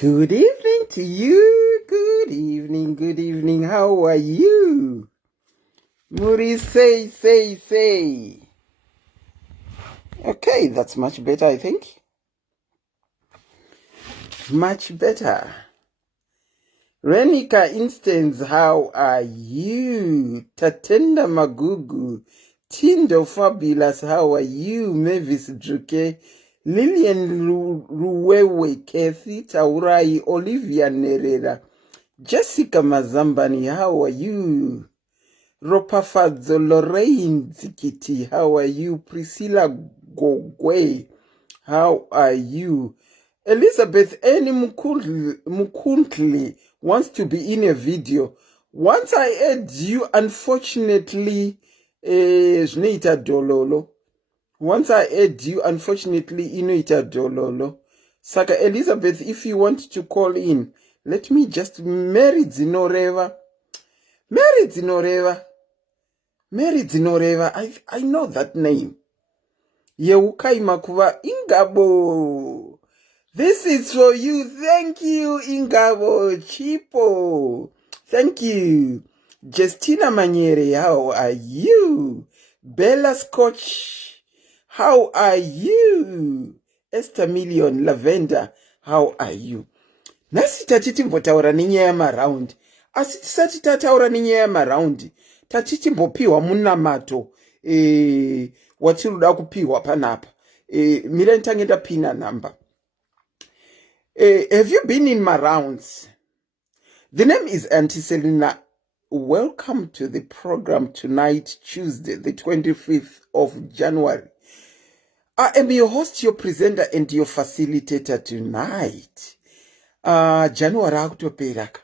Good evening to you. Good evening. How are you? Muri, say. Okay, that's much better, I think. Much better. Renika Instance, how are you? Tatenda Magugu. Tindo Fabulous, how are you? Mavis Druke. Lillian Ruwewe Kathy Taurai. Olivia Nerera. Jessica Mazambani, how are you? Ropafadzo Lorraine Zikiti, how are you? Priscilla Gogwe, how are you? Elizabeth Eni Mukuntli wants to be in a video. Once I add you, unfortunately, Zneita Dololo. Once I add you, unfortunately, Inuita Dololo. Saka Elizabeth, if you want to call in, let me just Mary Zinoreva. I know that name. Yeukai Makuva Ingabo. This is for you. Thank you, Ingabo Chipo. Thank you. Justina Maniere, how are you? Bella Scotch, how are you? Esther Million Lavender, how are you? Nasi tatitimbotaura nenyaya yamaRound. Asi tisati tataura nenyaya yamaRound, tatitimbopiwa munamato watiruda kupiwa panapa. Mira ntangenda pina number. Have you been in MaRounds? The name is Auntie Selina. Welcome to the program tonight, Tuesday, the 25th of January. I am your host, your presenter, and your facilitator tonight. January akutoperaka.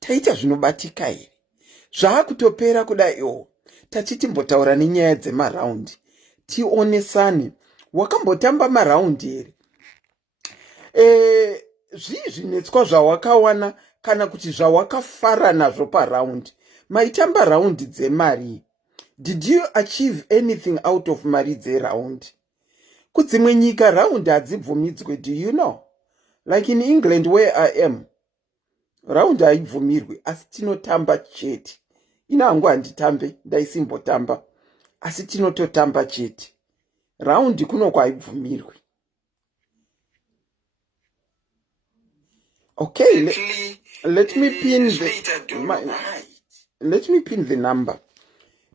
Taita zvinobatika here. Zvaakutopera kudaiwo. Tachitimbotaura nenyaya dzemaRound. Tionesane. Wakambotamba maRound here. Zvinetswa zvawakawana kana kuti zvawakafara nazvo paRound. Maitamba Round dzemari. Did you achieve anything out of mari dzeRound? Kudzimwe nyika Round hadzibvumidzwe, do you know? Like in England where I am, Round haibvumirwi, asi tinotamba chete. Ina hangu handitambe, ndaisimbotamba, asi tinototamba chete. Round kuno haibvumirwi. Okay, let me pin the number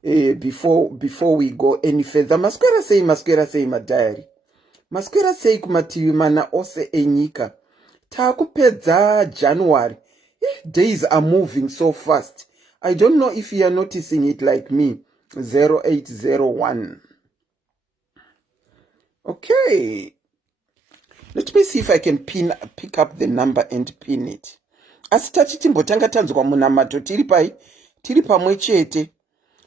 before we go any further. Masquera say my diary. Masquera say kumativi mana ose enyika. Takupedza January. Days are moving so fast. I don't know if you are noticing it like me. 0801. Okay. Let me see if I can pick up the number and pin it. Asi tachitimbotanga tanzwa munamato tiri pamwe chete.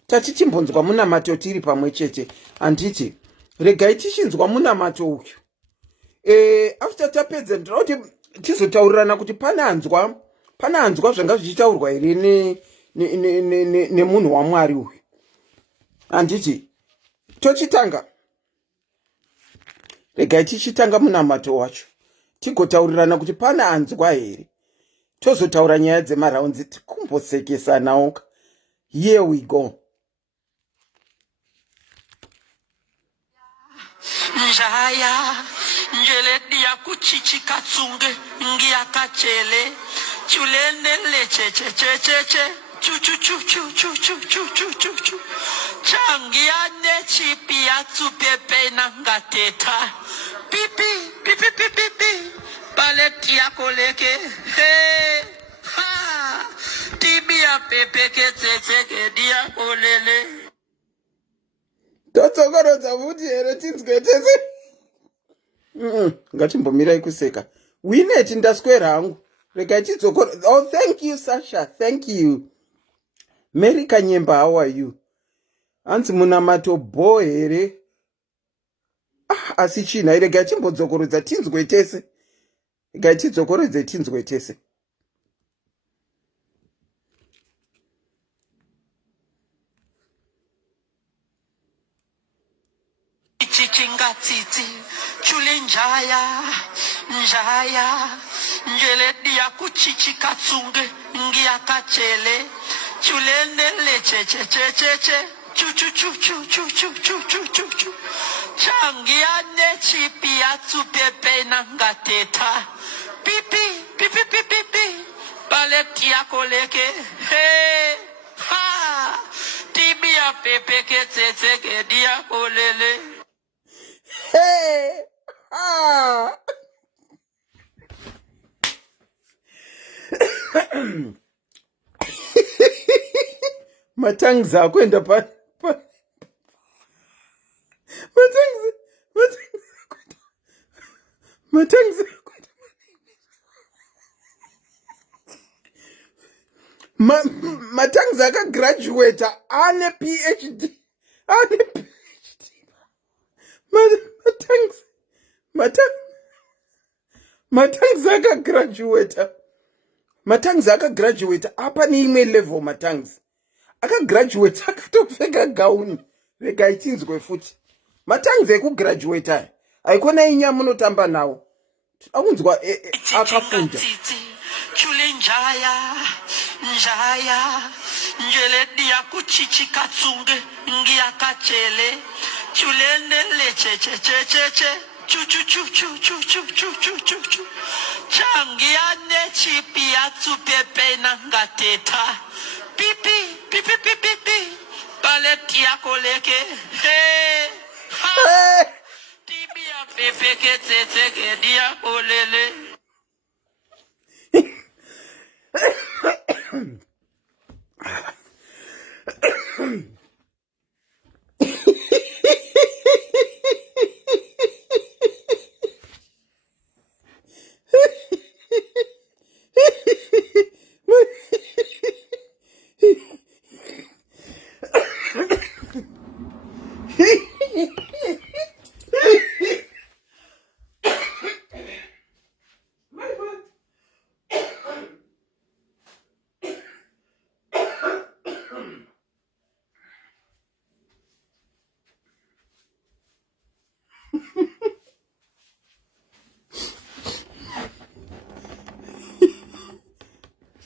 Tachitimbonzwa munamato tiri pamwe chete. Anditi, regai tichinzwa munamato uyu. After tapedza ndinoti tizotaurirana kuti pana hanzwa zvanga zvichitaurwa here nemunhu waMwari uyu. Anditi, tochitanga. Regai tichitanga munamato wacho. Tigotaurirana kuti pana hanzwa here. Tozotaura nyaya dzemaRounds tikumbosekesanawo. Here we go. Njaya njele dia kuchichi katsunge ngia kachele chulende leche chu changia ne chipi ya tsupepe na ngateta pipi baleti ya koleke he ha tibia pepe ke tsetse dia olele Totsogorodza futi here tinzwetese. Ngatimbomirai kuseka. Wineti ndaswera hangu. Regai tidzokora. Oh, thank you, Sasha. Thank you. Mary Kanyemba, how are you? Hanzi munamato bo here. Asi china. Regai timbodzokorodza tinzwetese. Regai tidzokorodze tinzwetese. chichinga titi chule njaya njele dia kuchichika tsunge ngia kachele chule ndele cheche chu changia ne chipi atsupepe nangateta pipi baleti akoleke hey ha tibia pepe ke tsetse ke dia kolele Hey! Ah! Matangi zakho enda pa matangi zakho matangi zaka graduate ane PhD matangi zaka graduate apa neimwe level matangi akagraduate akatopfeka gauni rega ichinzwe futi matangi ekugraduate aikona inya munotamba nawo akunzwa akafunda chule njaya njele dia kuchichika tsunge ngia kachele chule ndele cheche chu changia ne chipi atsupepe nangateta pipi baleti akoleke hey ha tibia pepe ke tsetse ke dia kolele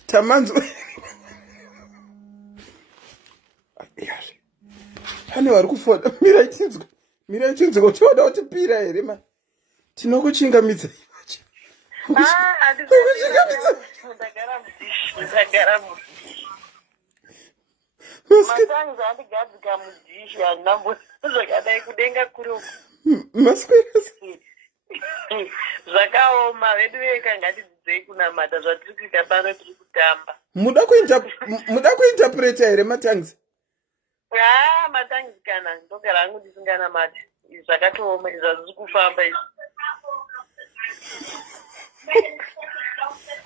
tamanzo pane vari kufoda mira ichinzwa kuti wada kutipira here ma tinokuchingamidza zvakaoma vedu veka ngatidzidzei kunamata zvatiri kuita pano tiri kutamba muda kuinterpreta here matangi matangi kana ndogara hangu ndisinganamati izvi zvakatooma izvi hazvisi kufamba izvi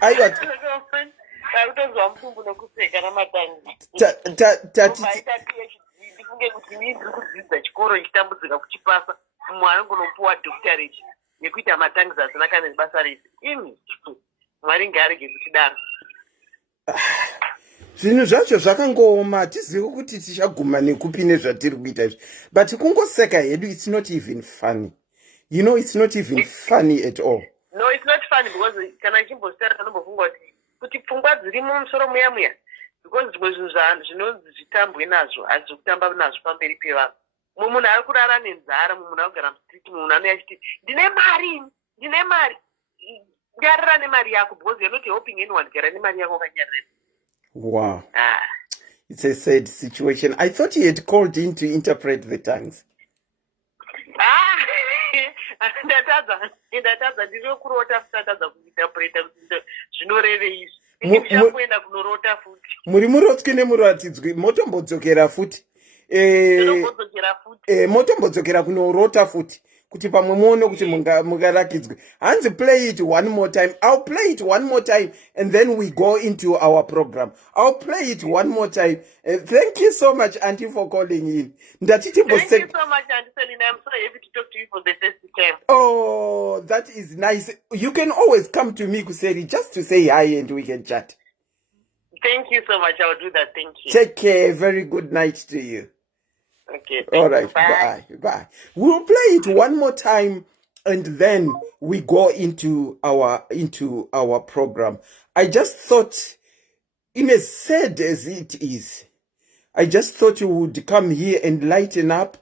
aiwa takutozwa mutumbu nokuseka namatangi aita PhD ndifunge kuti inini ndiri kudzidza chikoro ichitambudzika kuchipasa mumwe anongonopuwa doctorate yekuita matangi asina kana nebasa rese imi mwari ngaarege kutidaro zvinhu zvacho zvakangooma hatizivi kuti tichaguma nekupi nezvatiri kuita izvi but kungoseka hedu it's not even funny you know it's not even funny at all no it's not funny because kana ichimbosara anombofunga kuti pfungwa dziri mumusoro muya because zvimwe zvinhu zvinonzi zvitambwe nazvo hazvi kutamba nazvo pamberi pevanhu mumwe munhu ari kurara nenzara mumwe munhu akugara mustriti mumwe munhu anouya achiti ndine mari nyarira nemari yako because you're not helping anyone gara nemari yako kanyarira. Wow. It's a sad situation. I thought he had called in to interpret the tongues. Ndatadza ndiri kurota kusatadza kuinterpreta zvinoreve izvi ndichakuenda kunorota futi muri murotswi nemuratidzwi motombodzokera futi motombodzokera kunorota futi kuti pamwe muone kuti mungarakidzwe hanzi play it one more time. I'll play it one more time and then we go into our program. I'll play it one more time. Thank you so much, Auntie, for calling in. Thank you so much, Auntie Selina. I'm so happy to talk to you for the first time. Oh, that is nice. You can always come to me, Kuseri, just to say hi and we can chat. Thank you so much. I will do that. Thank you. Take care. Very good night to you. Okay, All thank you. right, Bye. bye. We'll play it one more time, and then we go into our program. I just thought, in as sad as it is, I just thought you would come here and lighten up.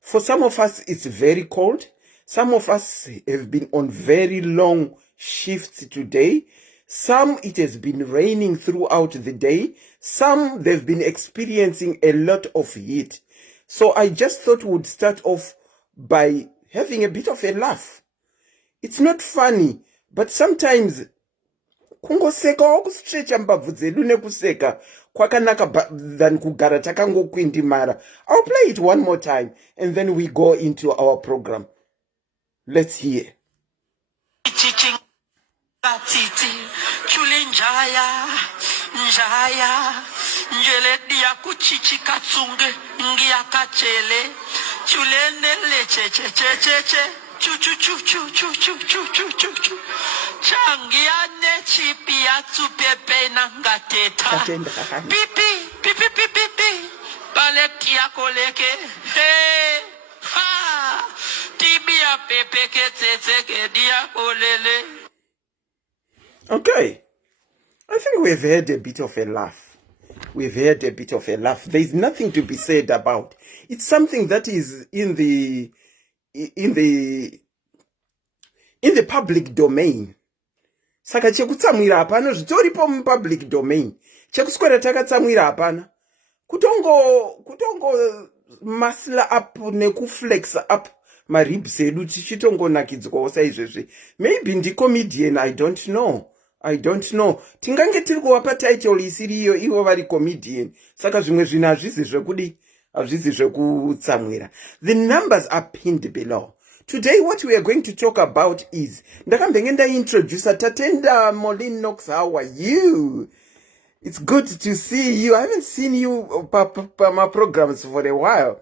For some of us, it's very cold. Some of us have been on very long shifts today. Some, it has been raining throughout the day. Some, they've been experiencing a lot of heat. So I just thought we would start off by having a bit of a laugh. It's not funny, but sometimes kungoseka wakustretcha mbabvu dzedu nekuseka kwakanaka than kugara takangokwindimara. I'll play it one more time and then we go into our program. Let's hear. Njaya njele dia kuchichi katsunge ngia kachele chulene leche che che che che chu chu chu chu chu chu chu chu chu chu changia ne chipi atsupepe na ngateta pipi pipi pipi pipi balekia koleke hey ha tibia pepe ke tsetse ke dia olele. Okay, I think we've had a bit of a laugh. There's nothing to be said about. It's something that is in the public domain. Saka chekutsamwira hapana zvitoripo mupublic domain. Chekuswera takatsamwira hapana. Kutongo masla up nekuflex up maribs edu tichitongonakidzwawo saizvezvi. Maybe ndi comedian, I don't know. Tingange tiri kuwapa title isiriyo ivo vari comedian. Saka zvimwe zvinhu hazvizi zvekutsamwira. The numbers are pinned below. Today what we are going to talk about is, ndakambenge ndaintroduce Tatenda Molin Knox. How are you? It's good to see you. I haven't seen you my programs for a while.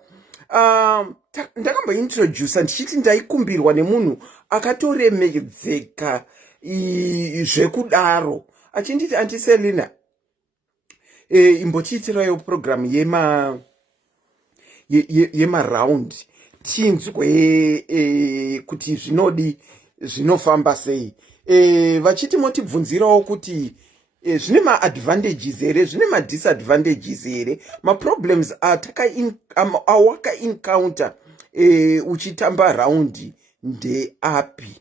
Ndakamba introduce ndichiti ndaikumbirwa nemunhu akatoremedzeka zvekudaro achinditi Auntie Selina, imbochiitirayo program MaRound tinzwe kuti zvinofamba sei. Vachiti motibvunzirawo kuti zvine maadvantages here, zvine madisadvantages here, maproblems awaka encounter uchitamba raundi ndeapi.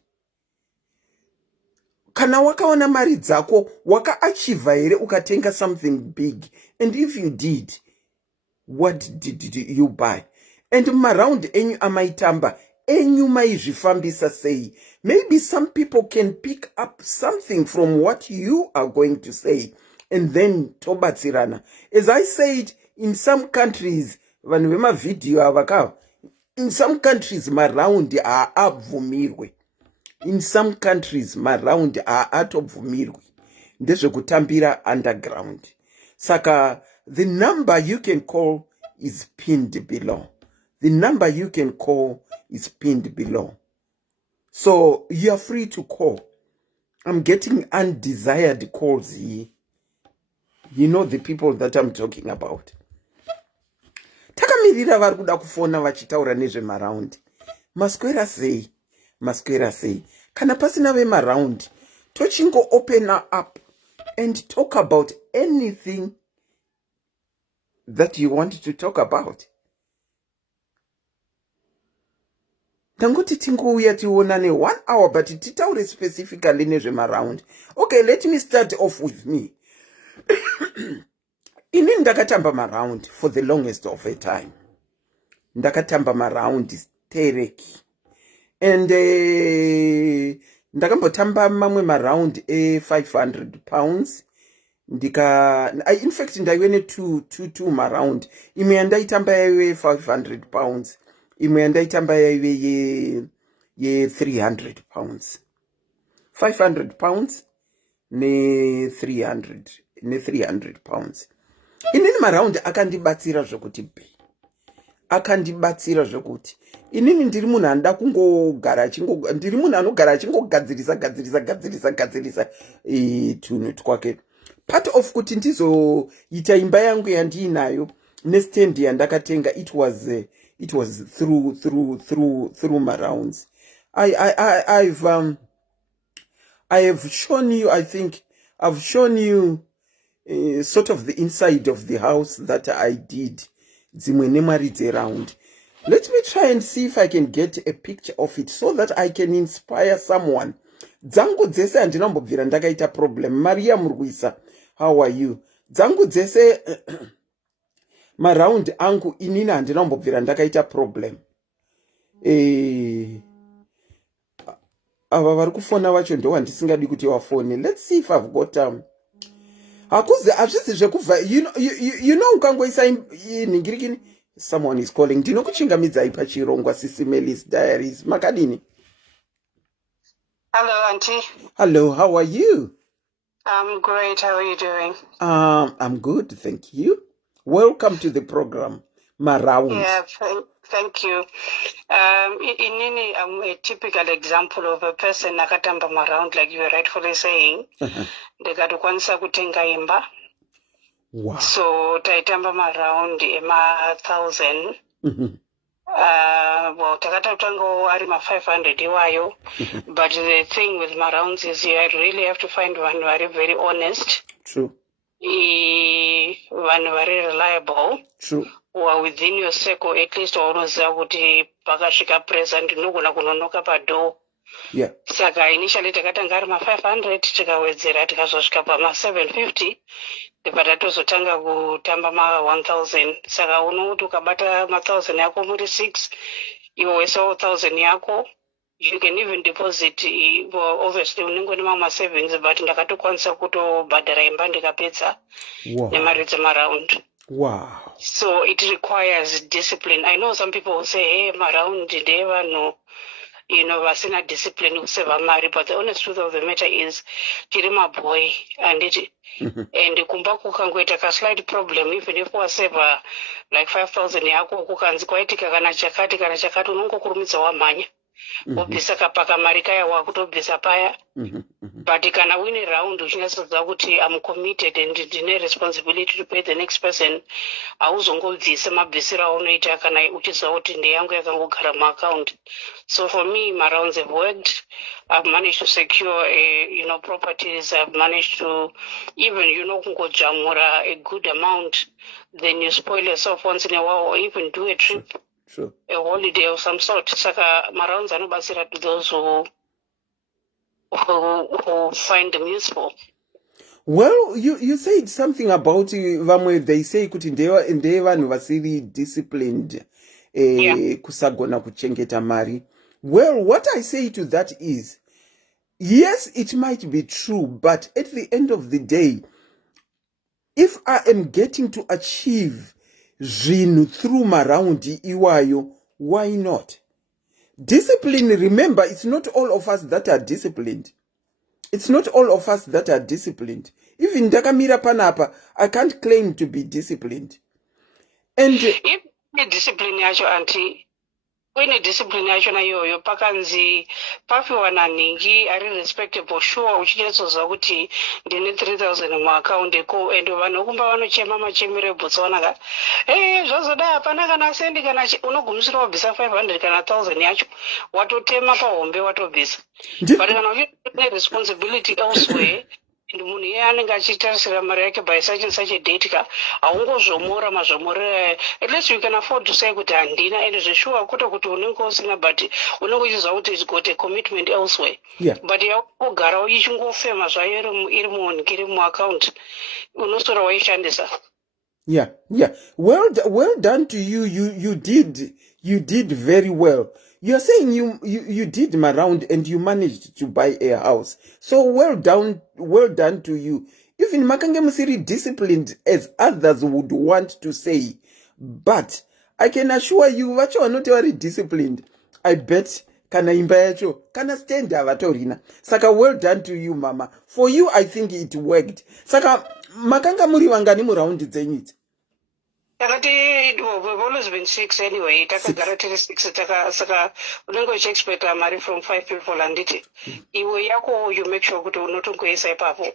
Kana wakaona mari dzako wakaachieva here ukatenga something big, and if you did, what did you buy? And MaRound enyu amaitamba enyu maizvifambisa sei. Maybe some people can pick up something from what you are going to say, and then tobatsirana. As I said, in some countries, vanhu vemavidhiyo avakawa, in some countries MaRound haabvumirwe. In some countries MaRound haatobvumirwe. Ndezvekutambira underground. Saka the number you can call is pinned below. So you are free to call. I'm getting undesired calls here. You know the people that I'm talking about. Takamirira vari kuda kufona vachitaura nezveMaRound. Maswera sei. Kana pasina veMaRound, tochingo open up and talk about anything that you want to talk about. Tangoti tingouya tionane 1 hour, but titaure specifically nezveMaRound. Okay, let me start off with me. Ini ndakatamba MaRound for the longest of a time. Ndakatamba MaRound stereki. And ndakambotamba mamwe MaRound 500 pounds. In fact, ndaiwene two MaRound. Imwe yandaitamba yaive 500 pounds. Imwe yandaitamba yaive ye 300 pounds. 500 pounds ne 300 pounds. Inini MaRound akandibatsira zvokuti inini ndiri munhu anoda kungogara ndiri munhu anogara achingogadzirisa tunhu twake. Part of kuti ndizoita imba yangu yandiinayo, nestand yandakatenga, it was through MaRounds. I have shown you, I think I've shown you sort of the inside of the house that I did. Around. Let me try and see if I can get a picture of it so that I can inspire someone. Dzangu dzese andinambobvira ndakaita problem. Maria Murwisa, how are you? Dzangu dzese MaRound angu inini andinambobvira ndakaita problem. Ava vari kufona vacho ndo handisingadi kuti wafone. Let's see if I've got hakuzi hazvisi zvekubva you know ukangoisa ningirikini someone is calling. Ndinokuchingamidzai pachirongwa SIS MELLY's diaries. Makadini? Hello, Auntie. Hello, how are you? I'm great. How are you doing? I'm good, thank you. Welcome to the program, MaRound. Yeah, thank you. Inini, I'm a typical example of a person nakatamba MaRound, like you were rightfully saying. Ndikatukwanisa kutenga imba. Wow. So taitamba MaRound ema 1,000. Well, takatatango ari ma 500 iwayo. But the thing with MaRounds is you really have to find one who are very honest. True. One very reliable. True. Who are within your circle, at least waunoziva kuti pakasvika present ndinogona kunonoka pado. Yeah. Saka initially takatanga ari ma 500 tikawedzera tikazosvika pama 750 ndibva tatozotanga kutamba ma 1000. Saka unokuti ukabata ma 1000 yako muri 6 iwe waisawo 1000 yako, you can even deposit. Well, obviously unenge une mamwe savings, but ndakatokwanisa kutobhadhara imba ndikapedza nemari dzeMaRound. Wow. So it requires discipline. I know some people will say, hey, MaRound ndevanhu, you know, vasina discipline kuseva mari, but the honest truth of the matter is tiri maboy anditi. And kumba kukangoita ka slight problem, even if waseva like 5,000 yako kukanzi kwaitika kana chakati unongokurumidza wamhanya. Wobvisa kapaka mari kaya wakutobvisa paya. But kana win round uchinyatsodza kuti I'm committed and ndine responsibility to pay the next person, hauzongobvise mabvisiro aunoita kana uchiziva kuti ndeyangu yakangogara muaccount. So for me, MaRounds have worked. I've managed to secure properties. I've managed to even kungojamura a good amount. Then you spoil yourself once in a while, or even do a trip. Sure. A holiday of some sort. Saka MaRounds anobatsira to those who find them useful. Well, you said something about vamwe, they say kuti ndevanhu vasiri disciplined kusagona kuchengeta mari. Well, what I say to that is, yes, it might be true, but at the end of the day, if I am getting to achieve zvinhu through MaRound iwayo, why not? Discipline, remember, it's not all of us that are disciplined. It's not all of us that are disciplined. Even ndakamira panapa, I can't claim to be disciplined. And if discipline yacho, Auntie, when discipline yacho nayoyo pakanzi pafiwa na ningi ari respectable, sure uchinyatsozwa kuti ndine 3,000 muaccount eko, and vanokumba vanochema machemere bhutsa vanaka zvazoda hapana kana sendi kana unogumisira wabvisa 500 kana 1,000 yacho watotema pahombe watobvisa. But kana uchine responsibility elsewhere, and munhu iye anenge achitarisira mari yake by such and such a date ka haungozvomora mazvomorera. At least you can afford to say kuti handina, and zveshuwa kuto kuti unenge usina, but unenge uchiziva kuti it's got a commitment elsewhere. Yeah. But yakugara ichingofema zvayo iri muhongi iri muaccount unosora waishandisa. Yeah. Well done to you. You did very well. You're saying you did MaRound and you managed to buy a house. So well done to you. Even makange musiri disciplined as others would want to say. But I can assure you, vacho are not very disciplined. I bet kana imba yacho, kana stand avatorina. Saka well done to you, mama. For you, I think it worked. Saka makanga muri wangani MaRound dzenyiti. We've always been 6 anyway. Takagara tiri 6 saka unenge uchiexpecta mari from 5 people anditi. Iwe yako you make sure kuti unotongoisa ipapo.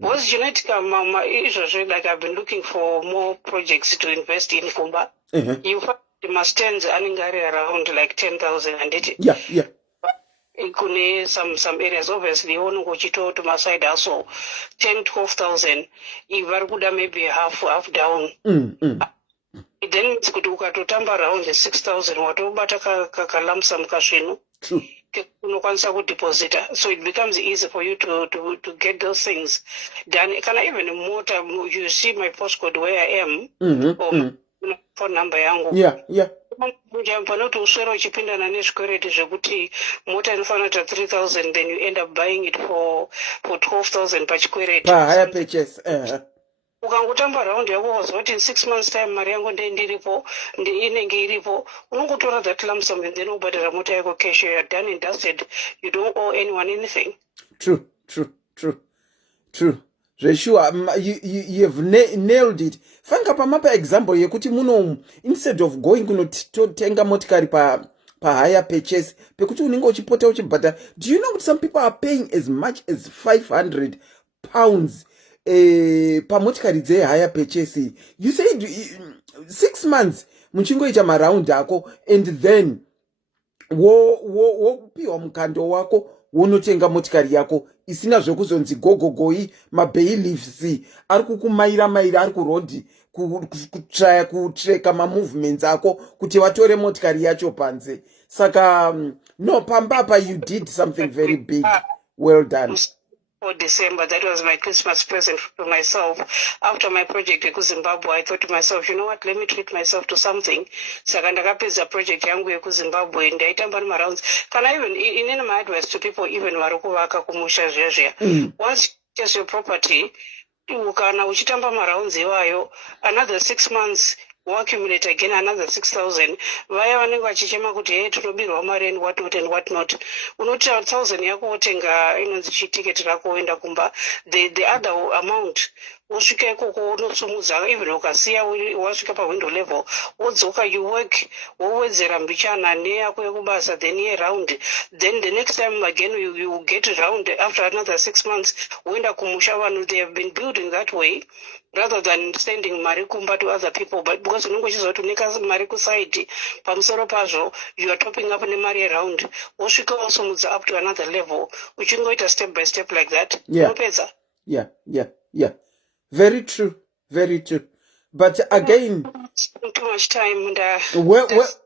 Was genetic issues like I've been looking for more projects to invest in Kumba. You find the Mustangs around like 10,000 and it. Yeah. Kune some areas obviously ono kuchito to my side also 10-12,000 ivari maybe half down. Then it's kuti ukatotamba around the 6,000 watobata kalamsam kasvino unokwanisa kudeposita, so it becomes easy for you to get those things done. Can I even motor, you see my postcode where I am, or phone number yangu. Yeah. Panoti uswera uchipindana nezvikwereti zvekuti mota inofanira kuita 3,000, then you end up buying it for 12,000 pachikwereti. Higher purchase. Ukangotamba around yako wazwa kuti in 6 months time mari yangu ndiripo inenge iripo, unongotora that lump sum and then ubhadhara mota yako cash. You are done and dusted. You don't owe anyone anything. True. Sure, you have nailed it. Fanga pamapa example yekuti muno instead of going kunotenga motikari pa higher purchase pekuti unenge uchipota uchibhadhara. Do you know that some people are paying as much as 500 pounds pa motikari dze higher purchase? You said 6 months muchingoita MaRound ako and then wopiwa mukando wako wonotenga motikari yako isina zvekuzonzi gogogoi mabailiffs ari kukumaira ari kurodhi kutraya kutreka mamovements ako kuti watore motikari yacho panze. Saka no, pambapa you did something very big. Well done. For December, that was my Christmas present to myself. After my project in Zimbabwe, I thought to myself, you know what, let me treat myself to something. Saka ndakapedza project yangu yekuZimbabwe ndaitamba MaRounds. Can I even in my advice to people even varikuvaka kumusha zvezvia, once you purchase your property, ukana uchitamba MaRounds iwayo another 6 months accumulate again another 6,000. Vaya vanenge vachichema kuti hey tinobirwa mari and what not. Unoti 1,000 yako wotenga inonzi chitiketi rako woenda kumba, the other amount wosvika ikoko unosumudza, even ukasiya wasvika pawindow level wodzoka, you work wowedzera mbichana neyako yekubasa, then year round, then the next time again you get round after another 6 months woenda kumusha vanhu. They have been building that way rather than sending mari kumba to other people, but because unenge uchizotoneka mari kuside pamusoro pazvo you are topping up nemari around wosvika wasumudza up to another level uchingoita step by step like that. Unopedza. Yeah. Very true. But again, too much time and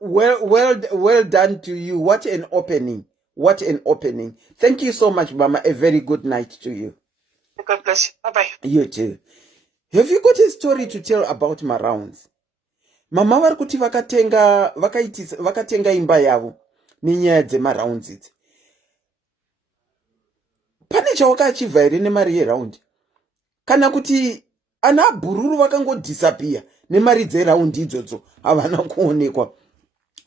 well done to you. What an opening. Thank you so much, Mama. A very good night to you. God bless you. Bye-bye. You too. Have you got a story to tell about MaRounds? Mama vari kuti vakatenga imba yavo nenyaya dzeMaRounds idzi. Pane chawakachivha here nemari yeround? Kana kuti ana bhururu vakangodisappear nemari dzeround idzodzo havana kuonekwa?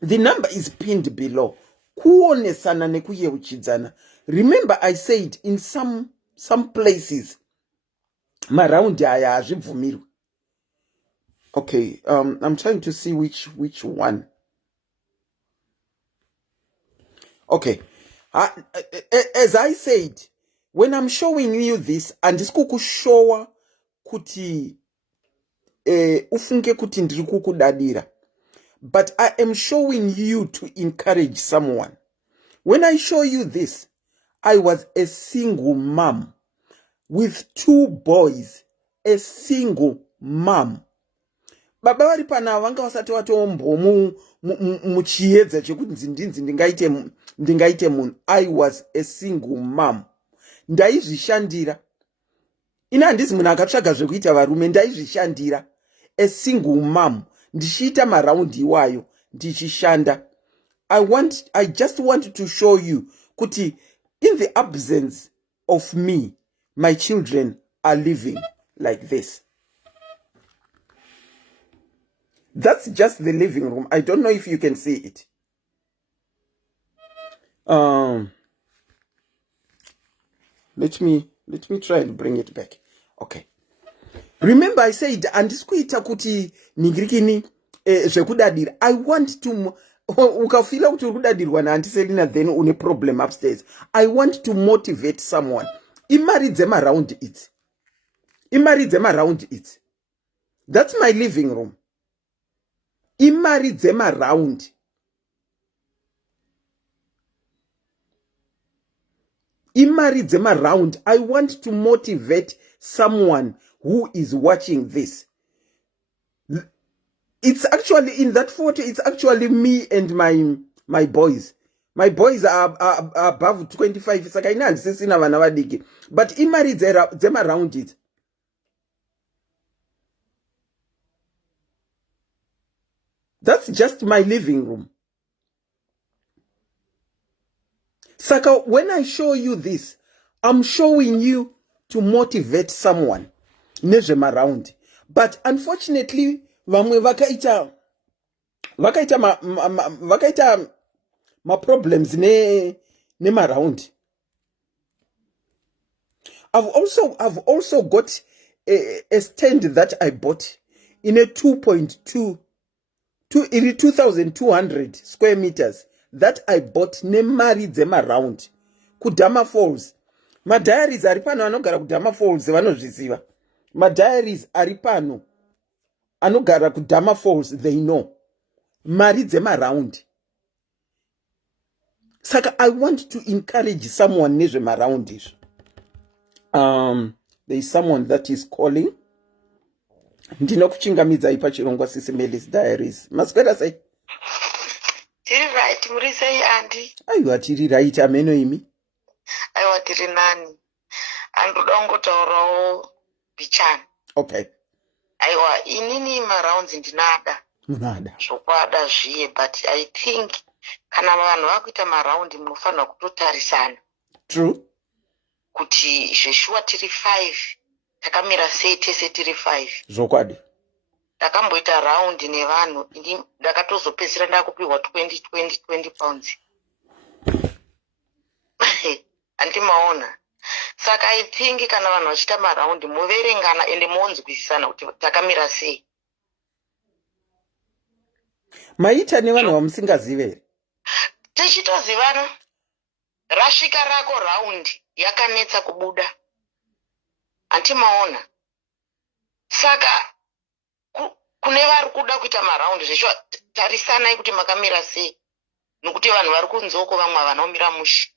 The number is pinned below. Kuonesana nekuyeuchidzana. Remember I said in some places MaRound aya hazvibvumirwi. Okay, I'm trying to see which one. Okay, as I said, when I'm showing you this, handisi kukushowa kuti ufunge kuti ndiri kukudadira, but I am showing you to encourage someone. When I show you this, I was a single mom with 2 boys, a single mom. Baba vari pana vanga vasati vatombo muchiedza chekuti ndinzi ndingaite munhu. I was a single mom. Ndaizvishandira. Ina handisi munhu akatsvaga zvekuita varume, ndaizvishandira. A single mom. Ndichiita MaRound iwayo, ndichishanda. I just want to show you kuti in the absence of me, my children are living like this. That's just the living room. I don't know if you can see it. Let me try and bring it back. Okay. Remember I said andisikuita kuti ningirikini zvekudadira. I want to ukafila kuti urikudadirwa na Auntie Selina then une problem upstairs. I want to motivate someone. Imari dzeMaRound idzi. Imari dzemaround it. That's my living room. Imari dzemaround. Imari dzemaround. I want to motivate someone who is watching this. It's actually in that photo, it's actually me and my boys. My boys are above 25. But imari them around it. That's just my living room. Saka, when I show you this, I'm showing you to motivate someone. Around. But unfortunately, vamwe vakaita ma problems ne MaRound. I've also got a stand that I bought in a 2,200 square meters that I bought nemari dzemaround kuDama Falls. My diaries are pano anogara kuDama Falls vanozviziva. My diaries are pano anogara kuDama Falls, they know. Mari dzemaround. Saka, I want to encourage someone nezvemaround izvo. There is someone that is calling. Ndinokuchingamidza ipa chirongwa SIS MELLY's diaries. Maswera sei? Tiri right, muri sei andi? Aiwa, tiri right, ameno imi? Aiwa, tiri nani. Andoda kungotaurawo bichana. Okay. Aiwa, inini MaRounds ndinada. Munada. Zvokwada zviye, but I think kana vanhu vakuita MaRound munofanira kutotarisana. True. Kuti zveshuwa tiri 5, takamira sei tese tiri 5. Zvokwadi. Ndakamboita round nevanhu, ndakatozopedzisira ndakupiwa 20 pounds. Andimaona. Saka I think kana vanhu vachiita MaRound muverengana ende monzwisisana kuti takamira sei. Maita nevanhu vamusingazive here? Tichitozivana. Rasvika rako round yakanetsa kubuda. Antimaona. Saka kune vari kuda kuita MaRound zvesho tarisanai kuti makamira sei. Nokuti vanhu vari kunzoko vamwe vanomira mushi.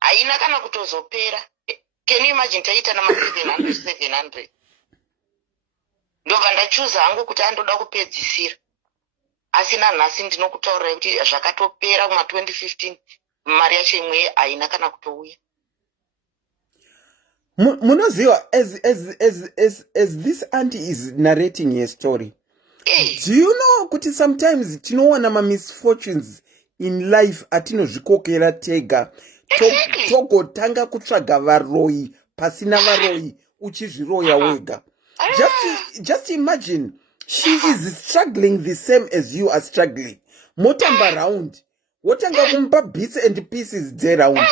Haina kana kutozopera. Can you imagine taita nama 700? Ndobva ndachuza hangu kuti andoda kupedzisira. Asina nhasi ndinokutaurirai kuti zvakatopera kuma 2015 mari yacho imwe haina kana kutouya. Munoziva, as this auntie is narrating her story, do you know kuti sometimes tinowana ma misfortunes in life atinozvikokera tega. Exactly. Togotanga kutsvaga varoi pasina varoi uchizviroya wega. Just imagine, she is struggling the same as you are struggling. Motamba round. Wotanga kumpa bits and pieces dzeraund.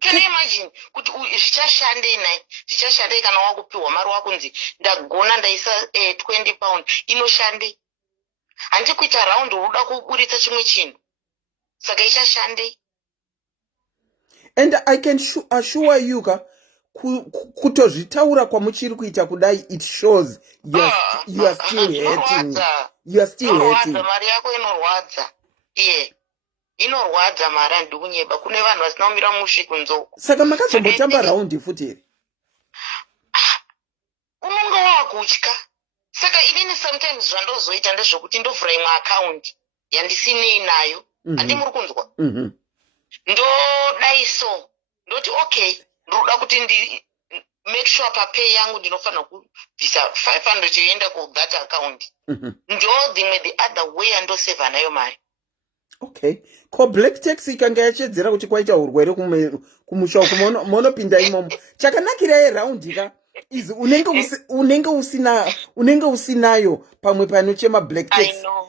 Can you imagine kuti zvichashandei nai? Zvichashandei kana wakupiwa mari wakunzi ndagona ndaisa 20 pound inoshandei. Handi kuita round unoda kuburitsa chimwe chinhu. Saka ichashandei. And I can assure you kutozvitaura kwamuchiri kuita kudai, it shows you are still hating. You are still hating. Mari yako inorwadza. Inorwadza mari handikunyeba. Kune vanhu vasina kumira mushi kunzoko. Saka makazombotamba round futi here. Unonga wakutya. Saka inini sometimes zvandozoita ndezvokuti ndovhura imwe account yandisinei nayo. Handimuri kunzwa. Ndodaiso. Ndoti okay, ndoda kuti make sure papay yangu ndinofanira kubvisa 500 yoenda ku that account. Ndo dhimwe the other way andoseva nayo mari. Okay. Ko black tax ikanga yachedzera kuti kwaita urwere kumusha uko monopinda imomo. Chakanakira yeround ika is unenge usinayo pamwe panochema black tax. I know.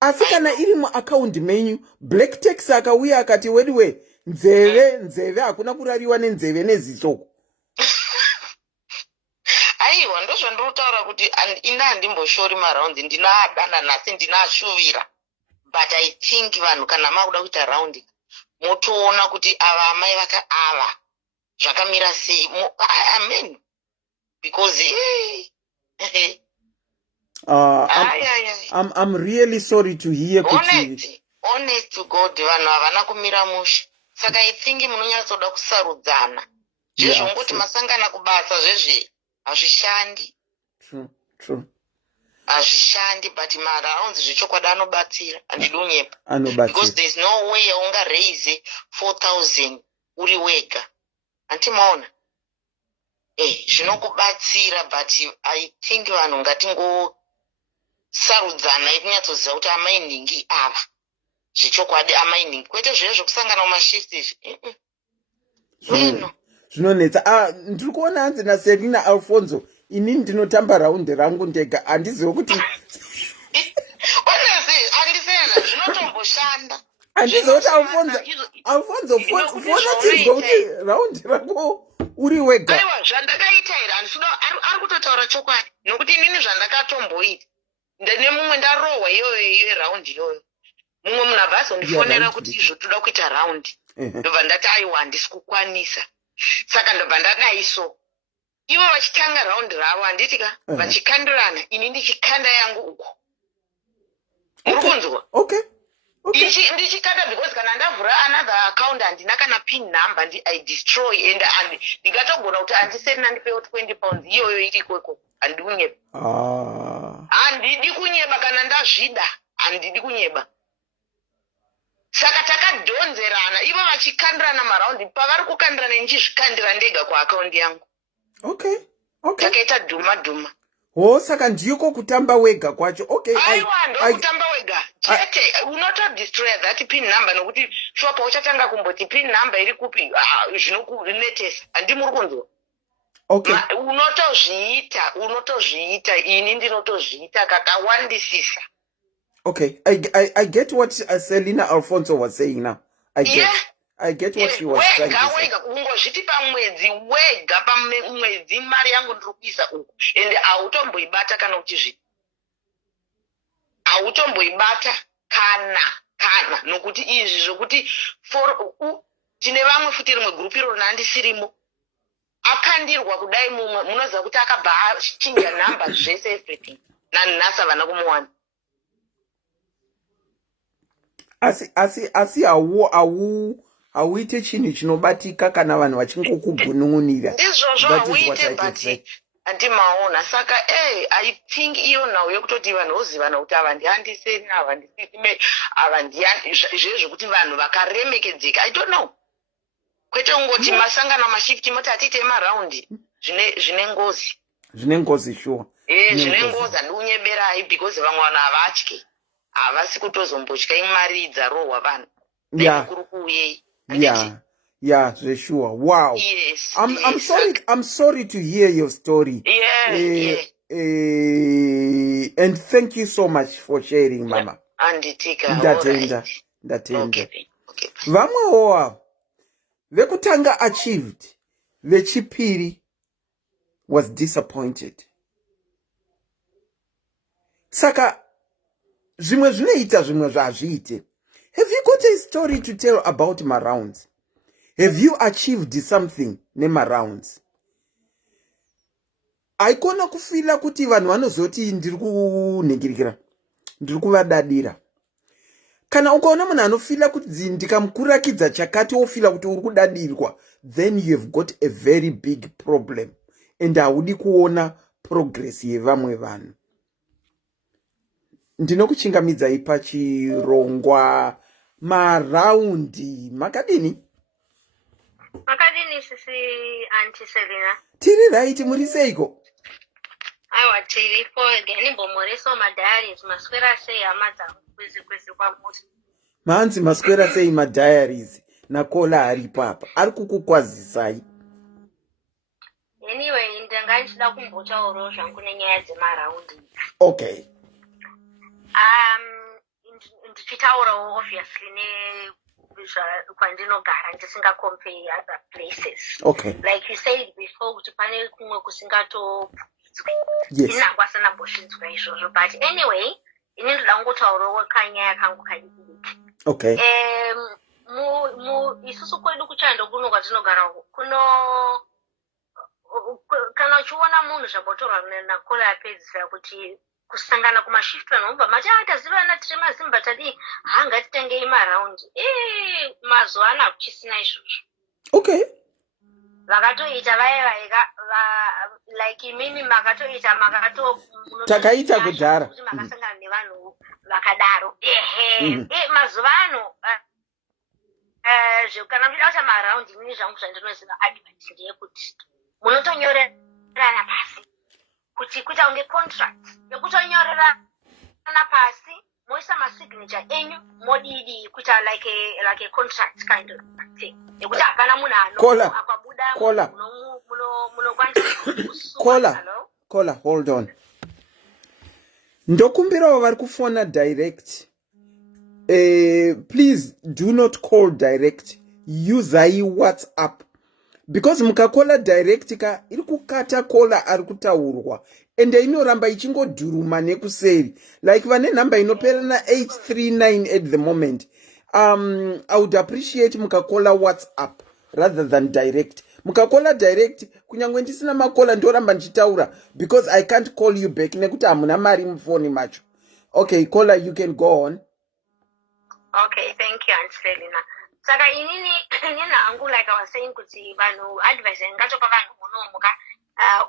Asi kana iri mu-account menyu, black tax akauya akati wediwe nzeve hakuna kurariwa nenzeve neziso. Aiwa ndozvandotaura kuti ina handimboshori MaRound ndinadana nhasi ndinashuvira. But I think vanhu kana makuda kuita round motoona kuti ava amai ava zvakamira sei. Amen. because I'm really sorry to hear kuti honest to God vanhu havana kumira mushe. Saka I think munonyatsoda kusarudzana. Zvezvongoti masangana kubasa zvezve hazvishandi. True. Hazvishandi, but MaRounds zvechokwadi anobatsira handidonyepa. Because there's no way yaunga raise 4,000 uri wega. Antimaona? Zvinokubatsira, but I think vanhu ngatingosarudzana itinyatsoziva kuti amainingi ava. Zvechokwadi amainingi. Kwete zviye zvokusangana mumashift izvi. Zvinonetsa. Ndiri kuona hanzi naSelina Alfonso inini ndinotamba raundi rangu ndega handizivi kuti honestly handisena zvinotomboshanda. Handizivi kuti Alfonso fona tinzwa kuti raundi rako uri wega. Aiwa zvandakaita here ari kutotaura chokwadi nokuti inini zvandakatomboita nemumwe ndarohwa iyoyo raundi iyoyo. Mumwe munhu abva azondifonera kuti izvo toda kuita raundi. Ndobva ndati aiwa handisi kukwanisa. Saka ndobva ndadaiso. Ivo vachitanga raundi ravo handitika vachikandirana ini ndichikanda yangu uko. Muri kunzwa? Okay. Ndichikanda because kana ndavhura another account handina kana pin number I destroy and ndingatogona kuti handiseni ndipewo 20 pounds iyoyo iri kweko handidi kunyeba. Handidi kunyeba kana ndazvida handidi kunyeba. Saka takadhonzerana ivo vachikandirana maraundi pavari kukandirana ndichizvikandira ndega kuaccount yangu. Okay. Takaita dhuma. Saka ndiko kutamba wega kwacho. Okay. Aiwa ndokutamba wega. Chete unotodestroy that pin number nokuti shopa uchatanga kumboti pin number iri kupi zvinokunetesa. Handi muri kunzwa? Okay. Unotozviita ini ndinotozviita kakawandisisa. Okay, I get what Selina Alfonso was saying now. I get what she was trying to say. Wega ungozviti pamwedzi wega pamwedzi mari yangu ndiri kuisa uku ende hautomboibata kana kuti zvi. Hautomboibata kana nokuti izvi zvokuti tine vamwe futi rimwe gurupu iro nandisirimo. Akandirwa kudai mumwe munoziva kuti akabva achinja namba zvese everything. Nanhasi havana kumuwana. Asi hauite chinhu chinobatika kana vanhu vachingokugunun'unira. Ndizvozvo hauite but handimaona. Saka I think iyo nhau yekutoti vanhu vozivana kuti ava ndihandiseni ava ndisisime ava zvezvokuti vanhu vakaremekedzeka. I don't know. Kwete ungoti masangano mashifti moti hatite maraundi zvine ngozi. Zvine ngozi sure. Zvine ngozi handiunyeberai because vamwe vanhu havatyi. Havasi kutozombotya imari dzarohwa vanhu. Yeah, sure. Wow. Yes. I'm sorry to hear your story. And thank you so much for sharing, Mama. Anditika. Ndatenda. Okay. Vamwewo avo vekutanga achieved, vechipiri was disappointed. Saka zvimwe zvinoita zvimwe zvazviite. Have you got a story to tell about MaRounds? Have you achieved something neMaRounds? Aikona kufila kuti vanhu vanozoti ndiri kuningirikira, ndiri kuvadadira. Kana ukaona munhu anofila kuti ndikamukurakidza chakati ofila kuti uri kudadirwa, then you have got a very big problem and haudi kuona progress yevamwe vanhu. Ndinokuchingamidzai pachirongwa maraundi. Makadini sisi Auntie Selina. Tiri right, muri seiko? Aiwa tiripo ndimbomoreso madiaries maswera sei amadza kwezi kwamusi. Manzi maswera sei madiaries nakola ari papa. Ari kukukwazisai. Anyway, ndanga ndichida kumbotaurawo zvangu nenyaya dzemaraundi. Okay. Ndichitaurawo obviously kwandinogara ndisingacompare other places. Okay. Like you said before kuti pane kumwe kusingatobvunzwi. Yes. Inangwasina mboshinzwa izvozvo. But anyway, ini ndoda kungotaurawo kanyaya kangu kadiki. Okay. Isusu kwedu kuchando kuno kwatinogara kuno kana uchiona munhu zvabotorwa nakola yapedzisa kuti kusangana kumashift vanobva machataziva tiri mazimba tadii hangatitengei maraundi mazuva ano akuchisina izvozvo. Okay. Vakatoita vaika like imimi makatoita takaita kudhara kuti makasangana nevanhu vakadaro mazuva ano kana muchida kuita maraundi inini zvangu zvandinoziva advert ndeyekuti munotonyorerana pasi kuti kuita kunge contract yekutonyorerana pasi moisa masignature enyu modidi kuita like a contract kind of thing yekuti hapana munhu akabuda kola hold on ndokumbirawo vari kufona direct please do not call direct usai WhatsApp because mukakola direct ka iri kukata kola ari kutaurwa ende inoramba ichingodhuruma nekuseri like vane nhamba inopera na 839 at the moment. I would appreciate mukakola WhatsApp rather than direct. Mukakola direct kunyangwe ndisina makola ndoramba ndichitaura because I can't call you back nekuti hamuna mari mufoni macho. Okay, caller, you can go on. Okay, thank you, Aunt Selina. Saka inini angu like I was saying kuti vanhu advice ngatopa vanhu munomuka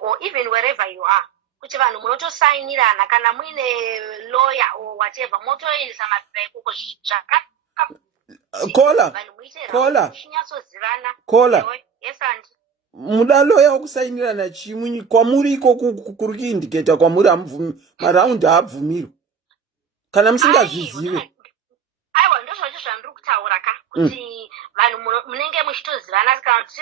or even wherever you are. Kuti vanhu munotosainirana kana muine lawyer or whatever motoendesa mapepa ekuko kola yes auntie. Muda lawyer wekusainirana chimwe kwamuri iko kuri kuindicata kwamuri amuvhumi maraundi haabvumirwi kana musingazvizive. Aiwa ndozvacho zvandiri kutaura ka kuti vanhu munenge muchitozivana kana kuti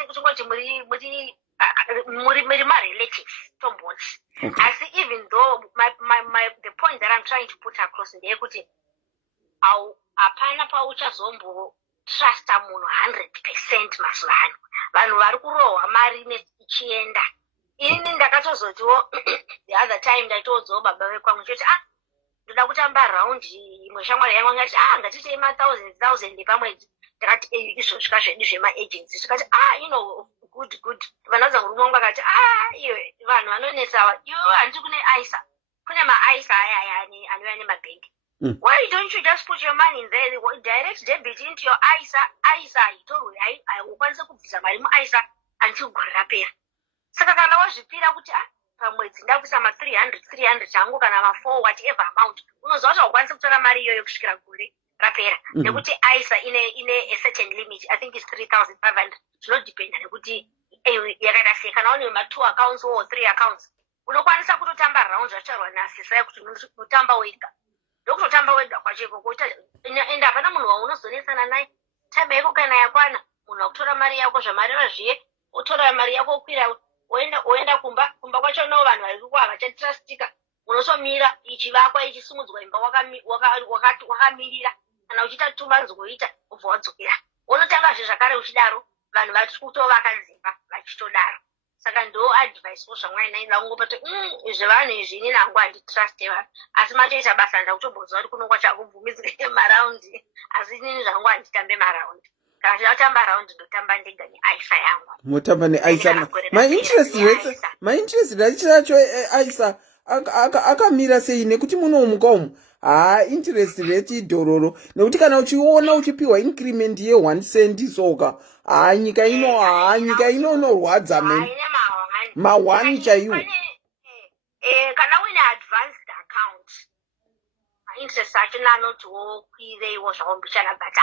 muri marelatives tomboti asi even though the point that I'm trying to put across ndeyekuti hapana pauchazombo trusta munhu 100% mazuva ano vanhu vari kurohwa mari ichienda. Inini ndakatozotiwo the other time ndaitodzawo baba vekwangu choti ndoda kutamba raundi imwe shamwari yangu ngati ngatitei ma1000 pamwedzi. Ndakati izvozvika zvedu zvemaagents tikati you know good vanadza murume wangu akati iwe vanhu vanonesawa iwe handi kune aisa kune maaisa aya anouya nemabhengi. Why don't you just put your money in there, direct debit into your aisa itorwe ukwanise kubvisa mari muaisa until gore rapera. Saka kana wazvipira kuti pamwedzi ndakuisa ma300 changu kana ma4 whatever amount unoziva kuti haukwanisi kutora mari iyoyo kusvikira gore rapera nekuti aisa ine a certain limit. I think it's 3,500 zvinodependa nekuti yakaita sei kana une ma2 accounts or 3 accounts unokwanisa kutotamba round zvacharwa nasisai kuti unotamba wega ndokutotamba wega kwacheko kuita ende hapana munhu waunozonesana naye time yako kana yakwana munhu akutora mari yako zvamareva zviye otora mari yako okwira oenda kumba kwacho no vanhu vari kuko havachatrustika unosomira ichivakwa ichisimudzwa imba wakamirira kana uchiita tumanzoita ubva wadzokera unotangazve zvakare uchidaro vanhu vari kutovaka dzimba vachitodaro. Saka ndo advice zvamwainaida ungopati zvevanhu izvi inini hangu handitruste vanhu asi matoita basa ndakutobvunza kuti kuno kwachakubvumidzike maraundi asi inini zvangu handitambe maraundi kana chinatamba raundi ndotamba ndega neaisa yangu. Motamba neaisa ma-interest rate racho aisa akamira sei nekuti munomuka umu interest rate idhororo nekuti kana uchiona uchipiwa increment ye1 cent soka nyika ino unorwadza ma1 chaiwo. Kana uine advanced account interest acho nanotiwo kwireiwo zvaombichana but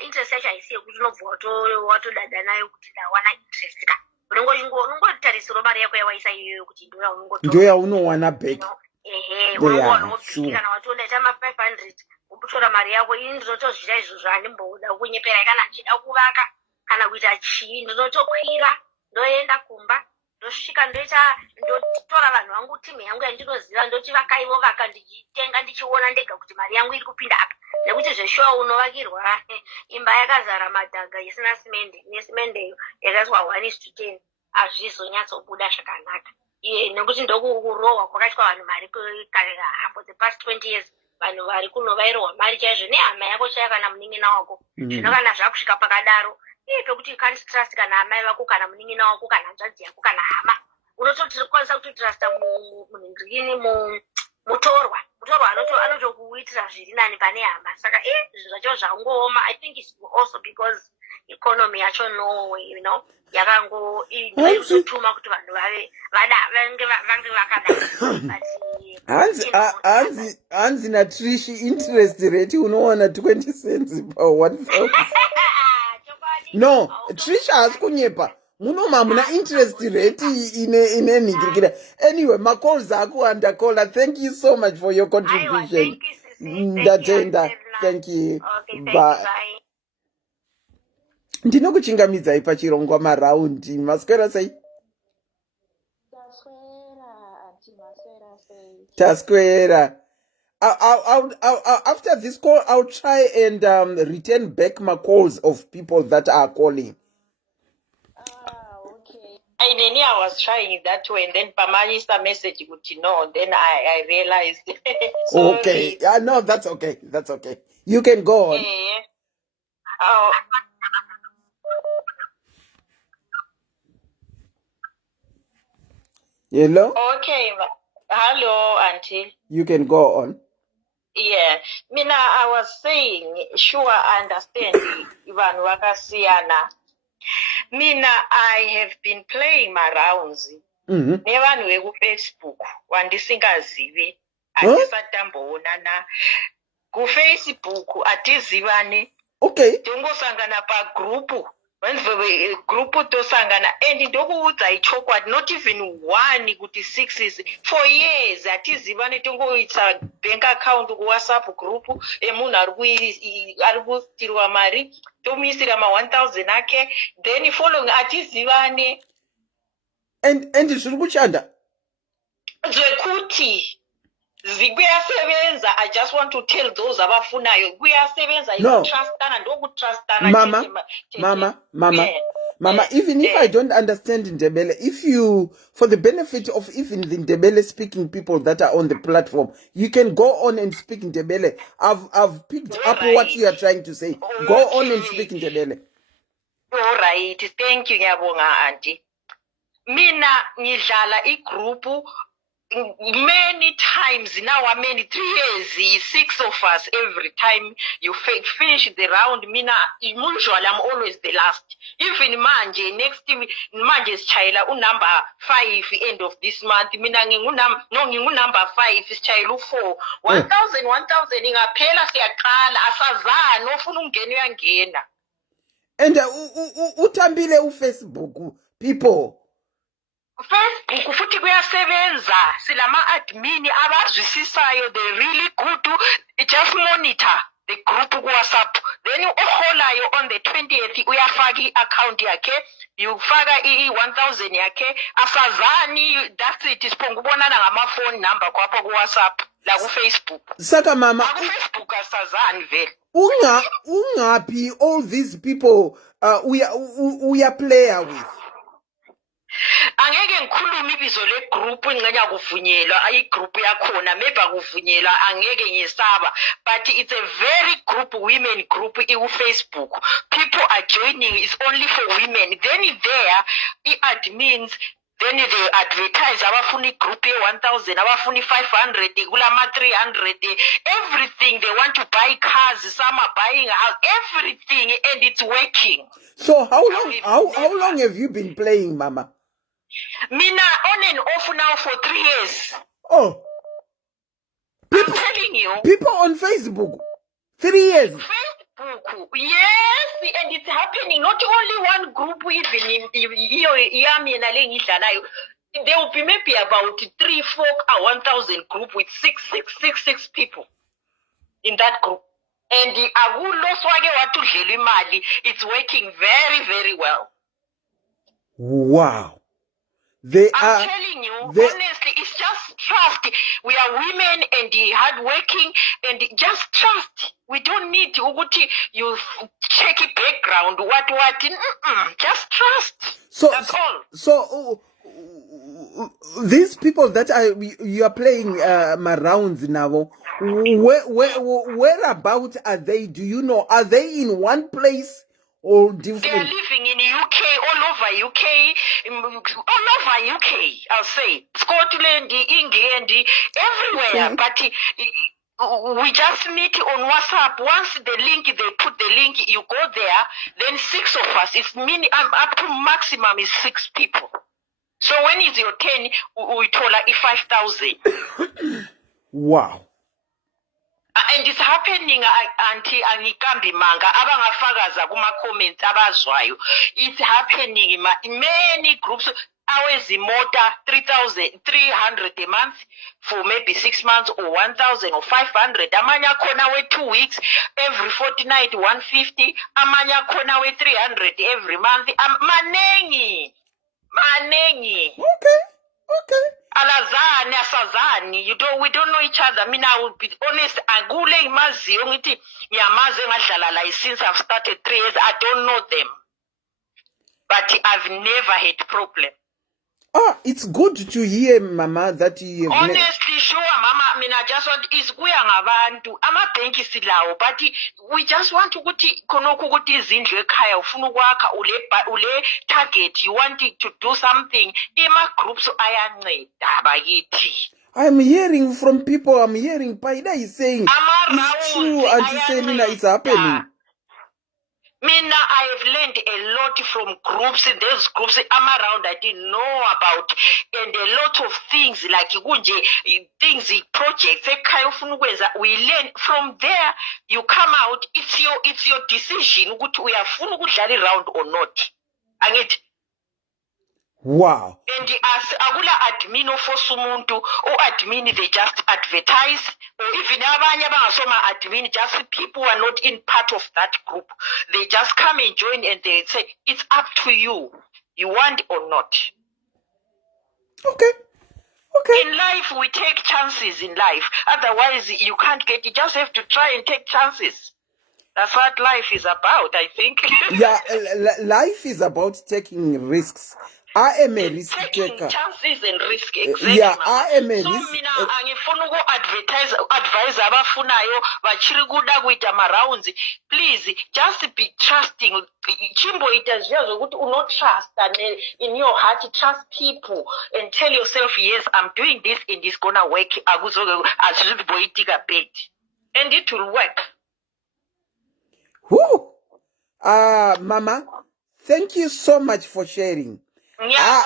interest yacho haisi yekuti unobva watodada nayo kuti ndawana interest ka unongotarisiro mari yako yawaisa iyoyo kuti ndo yaunowana back. Kana watoda ita ma500 utora mari yako ini ndinotozvita izvozvo handimboda kunyepera kana ndichida kuvaka kana kuita chii ndinotokwira ndoenda kumba ndosvika ndotora vanhu vangu timu yangu yandinoziva ndoti vakaivo vaka ndichitenga ndichiona ndega kuti mari yangu iri kupinda apa nekuti zveshuwa unovakirwa imba yakazara madhaga isina simende nesimendeyo yakaiswa 1:10 hazvizonyatsobuda zvakanaka nekuti ndokurohwa kwakaitwa vanhu mari for the past 20 years vanhu vari kuno vairohwa mari chaizvo nehama yako chaiyo kana munin'ina wako zvino kana zvakusvika pakadaro pekuti you can't trust kana amai vako kana munin'ina wako kana hanzvadzi yako kana hama unotokwanisa kutotrasta mutorwa anotokuitira zviri nani pane hama saka zvinhu zvacho zvangooma. I think it's also because economy yacho Norway, you know, yakango inotuma kuti vanhu vange vakadai. Hanzi natrishi interest rate unowana 20 cents per 1,000. No, Trisha has kunyepa. Munoma muna interest rate ine. Anyway, my calls aku under caller. Thank you so much for your contribution. Thank you. Okay, bye. Ndinokuchingamidza pachirongwa MaRound. Maswera sei? Taswera. After this call, I'll try and return back my calls of people that are calling. Okay. I was trying that way, and then Pamani a message would know. Then I realized. Okay. Yeah, no, that's okay. That's okay. You can go on. Oh. Hello? Okay. Hello, Auntie. You can go on. Yeah. Mina, I was saying, sure, I understand. Ivan Wakasiana. Mina, I have been playing MaRounds. Never knew Facebook. Wandisingazivi. Atisatamboonana. Ku Facebook atizivani. Okay. Tongosangana pa grupu. Grupu tosangana and ndokuudza ichokwadi not even 1 kuti 6 is 4 years atizivani tongoitsa bank account ku WhatsApp group emunhu ari kutirwa mari tomuisira ma 1,000 ake then following atizivani and zviri kushanda zvekuti kuyasevenza. I just want to tell those abafunayo kuyasevenza. No. Trustana ndokutrustana. Mama, even if I don't understand Ndebele, if you, for the benefit of even the Ndebele speaking people that are on the platform, you can go on and speak Ndebele. I've picked up what you are trying to say. Okay. Go on and speak Ndebele. All right. Thank you, Nyabonga Auntie. Mina ngidlala igroup many times now. 3 years, 6 of us. Every time you finish the round, Mina, usually I'm always the last. Even manje, next time, manje's child, number 5 end of this month. Mina number 5 is child 4. 1,000 ingapela siyaqala asazana ofuna ungena uyangena. And utambile uFacebook people. Facebook futhi kuyasebenza silama admin abazwisisayo, they really good to just monitor the group ku WhatsApp. Then uholayo on the 20th uyafaka i-account yakhe, ufaka i-1,000 yakhe asazani, that's it. Sipongubonana ngama-phone number kwapho ku WhatsApp la ku Facebook. Saka mama, ku Facebook asazani vele. Ungapi all these people we are player with. Angeke ngikhuluma ibizo le group ngicenya kuvunyelwa ayi group yakhona maybe akuvunyelwa angeke ngiyesaba, but it's a very group women group ku Facebook. People are joining, it's only for women. Then there admins, then they advertise abafuni group ye 1,000 abafuni 500 kulama 300 everything. They want to buy cars, some are buying everything, and it's working. So how long have you been playing, Mama? Mina on and off now for 3 years. Oh, I'm telling you. People on Facebook, 3 years. Facebook, yes, and it's happening. Not only one group, even in there will be maybe about 3, 4, 1,000 group with 6 people in that group. And the it's working very, very well. Wow. I'm telling you, honestly, it's just trust. We are women and hardworking and just trust. We don't need to you check it background, what. Just trust. That's all. So these people that you are playing MaRounds now, whereabouts are they? Do you know? Are they in one place all They are different. living in UK, all over UK, I'll say. Scotland, England, everywhere. Okay. But we just meet on WhatsApp. Once they put the link, you go there, then 6 of us. It's up to maximum is 6 people. So when it's your 10, we told like 5,000. Wow. And it's happening anti angikambi manga abangafakaza kuma comments abazwayo. It's happening in many groups. Ours imota 3,300 a month for maybe 6 months, or 1,000 or 500. Amanya kona we 2 weeks, every fortnight 150. Amanya kona we 300 every month. Manengi. Okay. Alazani, asazani, we don't know each other. I mean, I will be honest, Angule imazi, ongiti, yamaze ngadlala since I've started 3 years, I don't know them. But I've never had problem. It's good to hear, Mama, that you have Honestly, sure, Mama. I mean, I just want is kuya ngabantu amabanki silawo, but we just want to ukuthi izindlu ekhaya ufuna ukwakha ule target, you want to do something. Ima groups ayanceda bakithi. I'm hearing from people. I'm hearing Paida is saying it's true, Auntie Selina, it's happening. Mina, I have learned a lot from groups. There's groups MaRound I didn't know about, and a lot of things like things, projects. We learn from there. You come out. It's your decision. We are full round or not. Wow. And as agula admin for sumuntu or admin, they just advertise, or even abanye bangasoma admin, just people who are not in part of that group, they just come and join and they say it's up to you, you want or not. Okay. In life we take chances in life, otherwise you can't get. You just have to try and take chances. That's what life is about, I think. Yeah, life is about taking risks. I am a risk taking taker. chances and risk, exactly. Yeah, I am a so risk. mina angifuna advise abafunayo bachiri kuda kuita MaRounds. Please just be trusting. Chimbo itaziya zokuthi uno trust and in your heart trust people and tell yourself, yes, I'm doing this and it's gonna work. And it will work. Whoo! Mama, thank you so much for sharing. I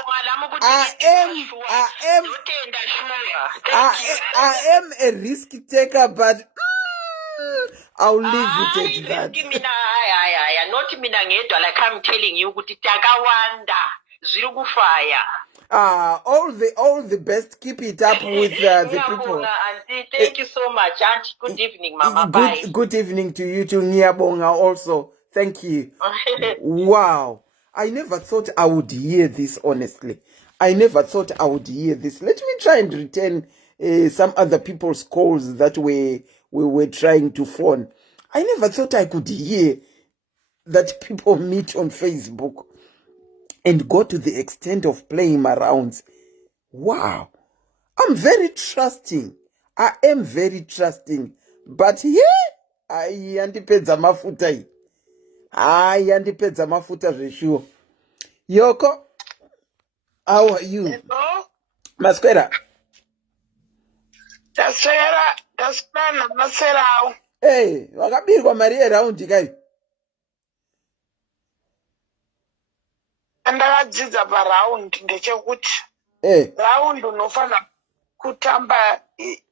am a risk taker, but I'll leave it at that. Not mina ngedwa, like I'm telling you, kuti takawanda zviri kufaya. All the best. Keep it up with the people. Auntie, thank you so much, Auntie. Good evening, Mama. Bye. Good evening to you too, Ngiyabonga also. Thank you. Wow. I never thought I would hear this, honestly. I never thought I would hear this. Let me try and return some other people's calls that we were trying to phone. I never thought I could hear that people meet on Facebook and go to the extent of playing MaRounds. Wow. I'm very trusting. I am very trusting. But yandipedza mafuta. Yandipedza mafuta zveshuo. Yoko, how are you? Hello? Masquera. Masquera. Hey, wakabirwa mari yeraundi kai. Ndakadzidza paraundi ndechekuti raundi unofana kutamba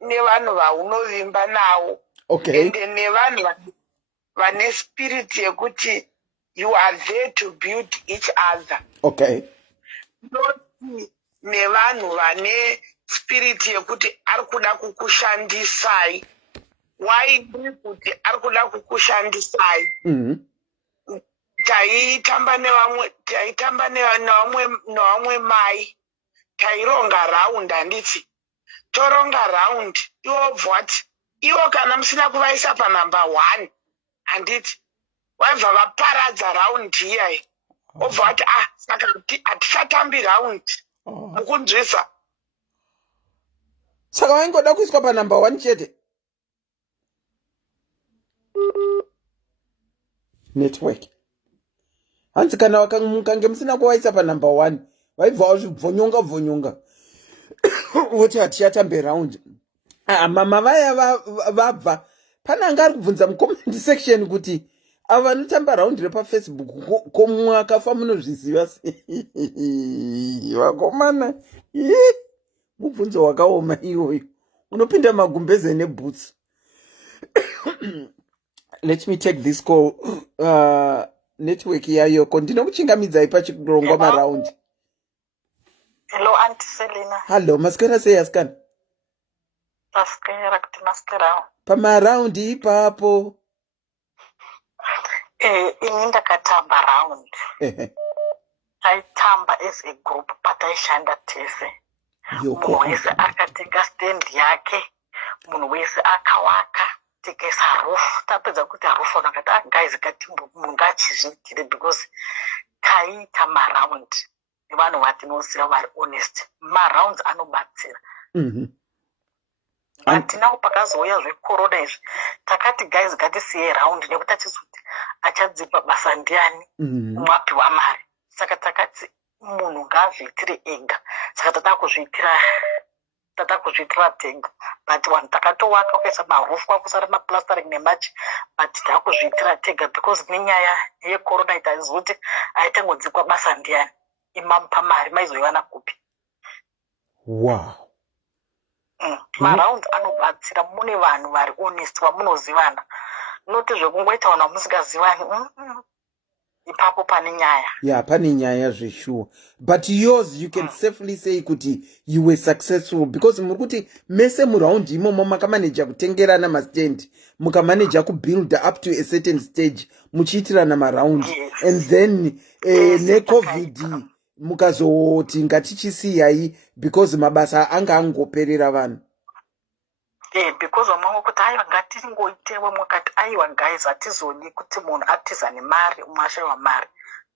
nevanhu vaunovimba navo. Okay. Ende nevanhu vane spirit yekuti you are there to build each other. Okay. Not nevanhu vane spirit yekuti ari kuda kukushandisai. Why kuti ari kuda kukushandisai? Taitamba nevamwe mai, taironga round handiti. Toronga round, iwo bvati. Iwo kana musina kuvaisa panumber 1, handiti. Vaibva vaparadza round iyai. Obva vati saka hatichatambi round. Mukunzwisa. Saka waingoda kuiswa panumber 1 chete. Network. hanzi kana mukange musina kuwaisa panumber 1 vaibva vazvibvonyonga voti hatichatambe round. Mama vaya vabva pane anga ari kubvunza mucomment section kuti ava vanotamba raundi repafacebook ko mumwe akafa munozviziva sei? Vakomana, mubvunzo wakaoma iyoyo, unopinda magumbeze neboots. Let me take this call. Network yayoko ndinokuchingamidzai pachirongwa maraundi. Hello, Auntie Selina. Hello, masikera sei asikana? Taskera kuti masikera. Pamaraundi ipapo. Ini ndakatamba round. Taitamba as a group pataishanda tese. Munhu wese akatenga stand yake, munhu wese akawaka tekesa roof. Tapedza kuti roof nakati guys katimbo munhu ngachizvitire because kaita maround. Vanhu vatinoziva vari honest. Marounds anobatsira. Atinawo pakazouya zvecorona izvi takati guys ngatisiye round nekuti achizoti achadzipa basa ndiani mwapiwa mari. Saka takati munhu ngaazviitire ega. Saka tatakuzviitira tega. But vanhu takatowaka ukaisa marufu kwakusara maplastering nemachi, but takuzviitira tega because nenyaya yecorona itazoti aitangodzikwa basa ndiani imamupa mari maizoiwana kupi. Wow. Maround anobatsira mune vanhu vari honest vamunozivana. Noti zvekungoita vanhu vamusingazivani. Ipapo pane nyaya. Yeah, pane nyaya zveshuwa. But yours, you can safely say kuti you were successful because murukuti mese muround imomo makamanager kutengerana mastand, mukamanager kubuild up to a certain stage, muchiitirana maround. Yes. And then ne-COVID mukazoti ngatichisiyayi because mabasa anga angoperera vanhu. Because wamango kuti aiwa ngatingoitewe mwakati aiwa guys hatizoni kuti munhu atiza nemari umwashayiwa mari.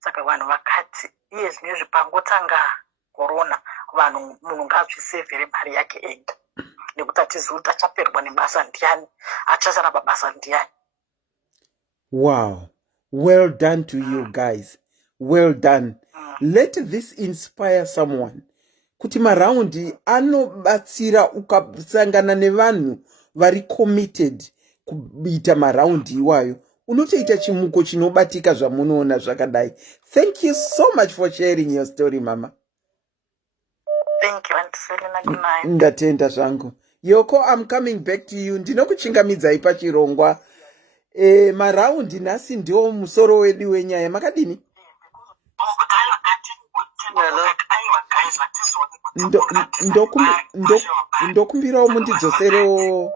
Saka vanhu vakati iye zvinezvi pangotanga corona vanhu munhu ngazvisevhere mari yake ega. Nekuti atizivi achaperwa nebasa ndiani, achasara pabasa ndiani. Wow. Well done to you guys. Well done. Let this inspire someone. Kuti maraundi anobatsira ukasangana nevanhu vari committed kuita maraundi iwayo. Unotoita chimuko chinobatika zvamunoona zvakadai. Thank you so much for sharing your story, Mama. Thank you, Auntie Selina. Good night. Ndatenda zvangu. Yoko, I'm coming back to you. Ndinokuchingamidzai pachirongwa. Maraundi nhasi ndio musoro wedu wenyaya. Makadini? Ndokumbirawo mundidzoserewo.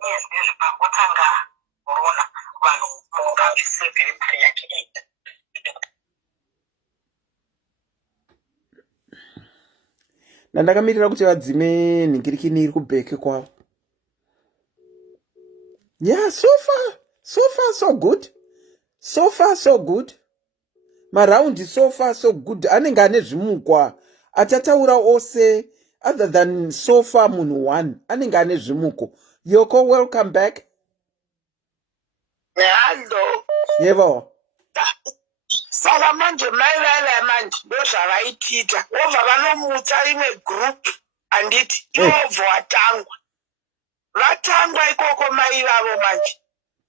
Ndakamirira kuti vadzime nhingirikini iri kubheke kwavo. Yeah, so far so good. So far so good. Maraundi so far so good. Anenge ane zvimukwa. Atataura ose other than so far munhu 1. Anenge ane zvimuko. Yoko, welcome back. Hello. Yebo. Saka manje maivava manje ndozvavaitita. Wobva vanomutsa imwe group anditi Jehovha watangwa. Vatangwa ikoko maivavo manje.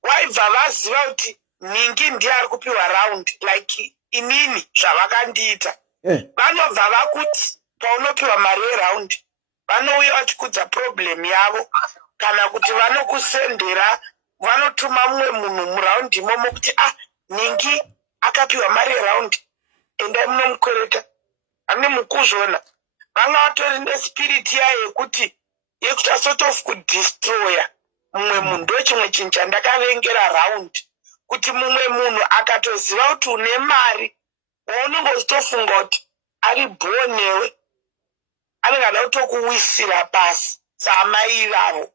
Waibva vaziva kuti ningi ndiye ari kupiwa round like inini zvavakandiita. Vanobva vakuti paunopiwa mari yeround vanouya vachikudza problem yavo kana kuti vanokusendera vanotuma mumwe munhu muraundi imomo kuti ningi akapiwa mari yeround endai munomukwereta. Ane mukuzvona vanga vatori nespirit yayo yekuti sort of kudestroya mumwe munhu. Ndo chimwe chinhu chandakavengera round kuti mumwe munhu akatoziva kuti une mari waunongotofunga kuti ari bhoo newe anenge ada kutokuwisira pasi saamai ivavo.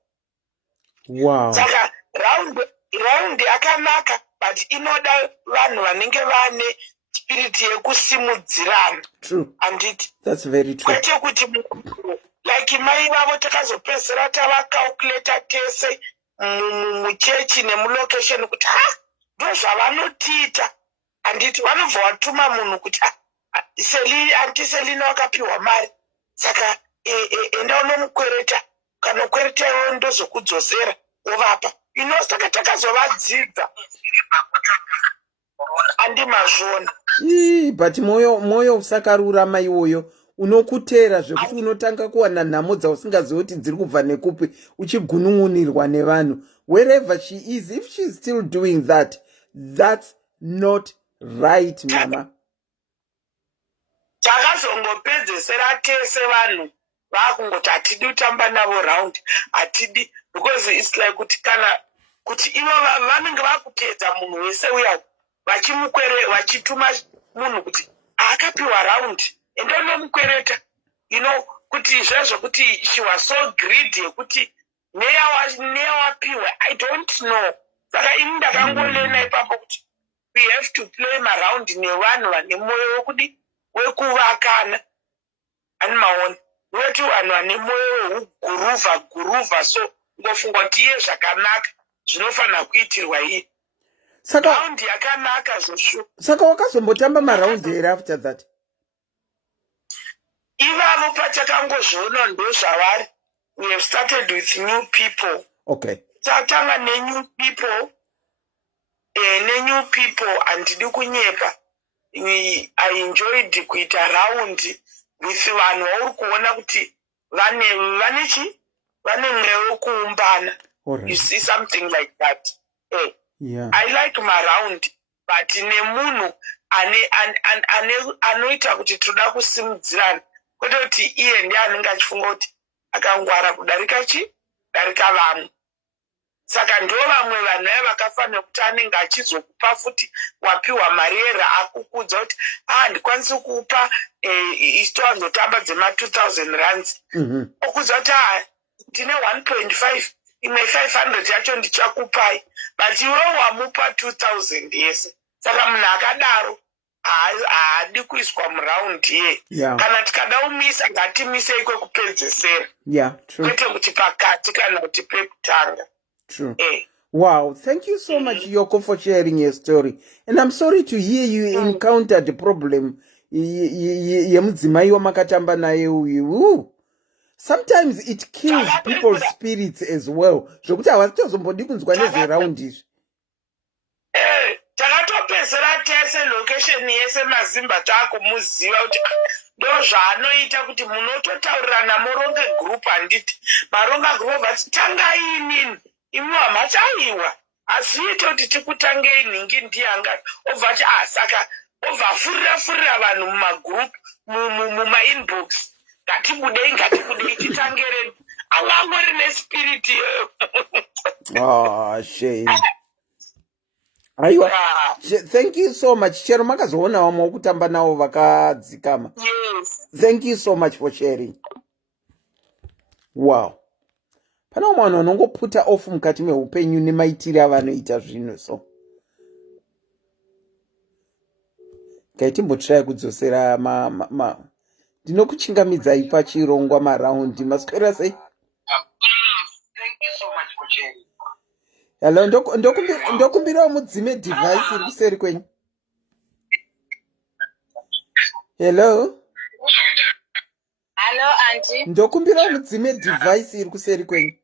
Wow. Saka round yakanaka but inoda vanhu vanenge vane spirit yekusimudzirana. True. Anditi. That's very true. Kwete kuti like mai vavo takazopedzera tavacalculata tese muchechi nemulocation kuti ndozvavanotiita handiti vanobva vatuma munhu kuti antiselina wakapiwa mari saka enda unomukwereta kana ukwereta iwo ndozokudzosera wovapa saka takazovadzidza handimazvona but moyo usakarurama iwoyo unokutera zvekuti unotanga kuwana nhamo dzausingazivi kuti dziri kubva nekupi uchigunun'unirwa nevanhu. Wherever she is, if she's still doing that, that's not right, mama. takazongopedzesera tese vanhu vakungoti hatidi kutamba navo round, hatidi, because it's like kuti kana kuti ivo vanenge vakuteedza munhu wese uya vachituma munhu kuti akapiwa round ende unomukwereta kuti zvezvo kuti she was so greedy yekuti neyawapiwa I don't know. Saka ini ndakangolena ipapo kuti we have to play MaRound nevanhu vane moyo wekudi wekuvakana ani maoni weti vanhu vane moyo wekuguruva so ngofunga kuti iye zvakanaka zvinofanira kuitirwa iye round yakanaka zvoshu. Saka wakazombotamba MaRound here after that? Ivavo patakangozviona ndo zvavari. We have started with new people. Okay. Tatanga new people. New people handidi kunyepa. I enjoyed kuita round with vanhu vauri kuona kuti vane mwewe kuumbana. You see something like that. Yeah. I like MaRound, but nemunhu anoita kuti toda kusimudzirana kwete kuti iye ndiye anenge achifunga kuti akangwara kudarika vamwe. Saka ndo vamwe vanhu aya vakafanira kuti anenge achizokupa futi wapiwa mari yera akukudza kuti ndikwanisi kukupa istowanzotamba dzema2,000 rands. Okudza kuti ndine 1.5 imwe 500 yacho ndichakupai, but iwe wamupa 2,000 yese. Saka munhu akadaro haadi kuiswa muround ye. Kana tikada umisa ngatimise ikwe kupedzesera. Kwete kuti pakati kana kuti pekutanga. True. Wow, thank you so much, Yoko, for sharing your story. And I'm sorry to hear you encountered the problem. Yemudzimai wamakatamba naye uyu. Sometimes it kills people's spirits as well. Zvokuti havatozombodi kunzwa nezveround izvi. Takatopedzera tese location yese Mazimba takumuziva kuti ndo zvaanoita kuti munototaurirana muronge group handiti. Maronga group vati tangai inini. Imi hamachaiwa. Asiite kuti tikutangei ningi ndiyanga. Ovati saka ovafurira vanhu mumagroup mumainbox. Ngatibudei titangere. Angangori nespirit iyoyo. Shame. Aiwa. Thank you so much. Chero makazoona vamwe wokutamba navo vakadzikama. Yes. Thank you so much for sharing. Wow. Pana vanhu vanongoputa off mukati meupenyu nemaitiro avanoita zvinhu so. Ngatimbotrai kudzosera ndinokuchingamidzai pachirongwa MaRound. Maswera sei? Thank you so much for sharing. Hello, ndokumbirawo mudzime device iri kuseri kwenyu. Hello? Hello, auntie. Ndokumbirawo mudzime device iri kuseri kwenyu.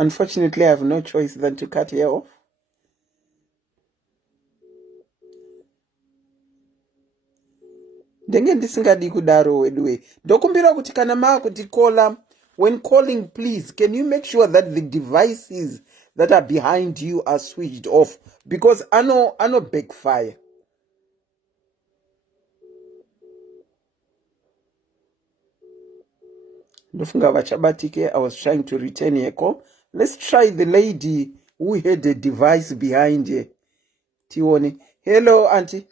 Unfortunately, I have no choice than to cut her off. Ndenge ndisingadi kudaro wedwe. Ndokumbira kuti kana maakutikola, when calling, please, can you make sure that the devices that are behind you are switched off? Because I know backfire. Ndofunga vachabatike. I was trying to return her call. Let's try the lady who had a device behind her. Tiwone. Hello, auntie.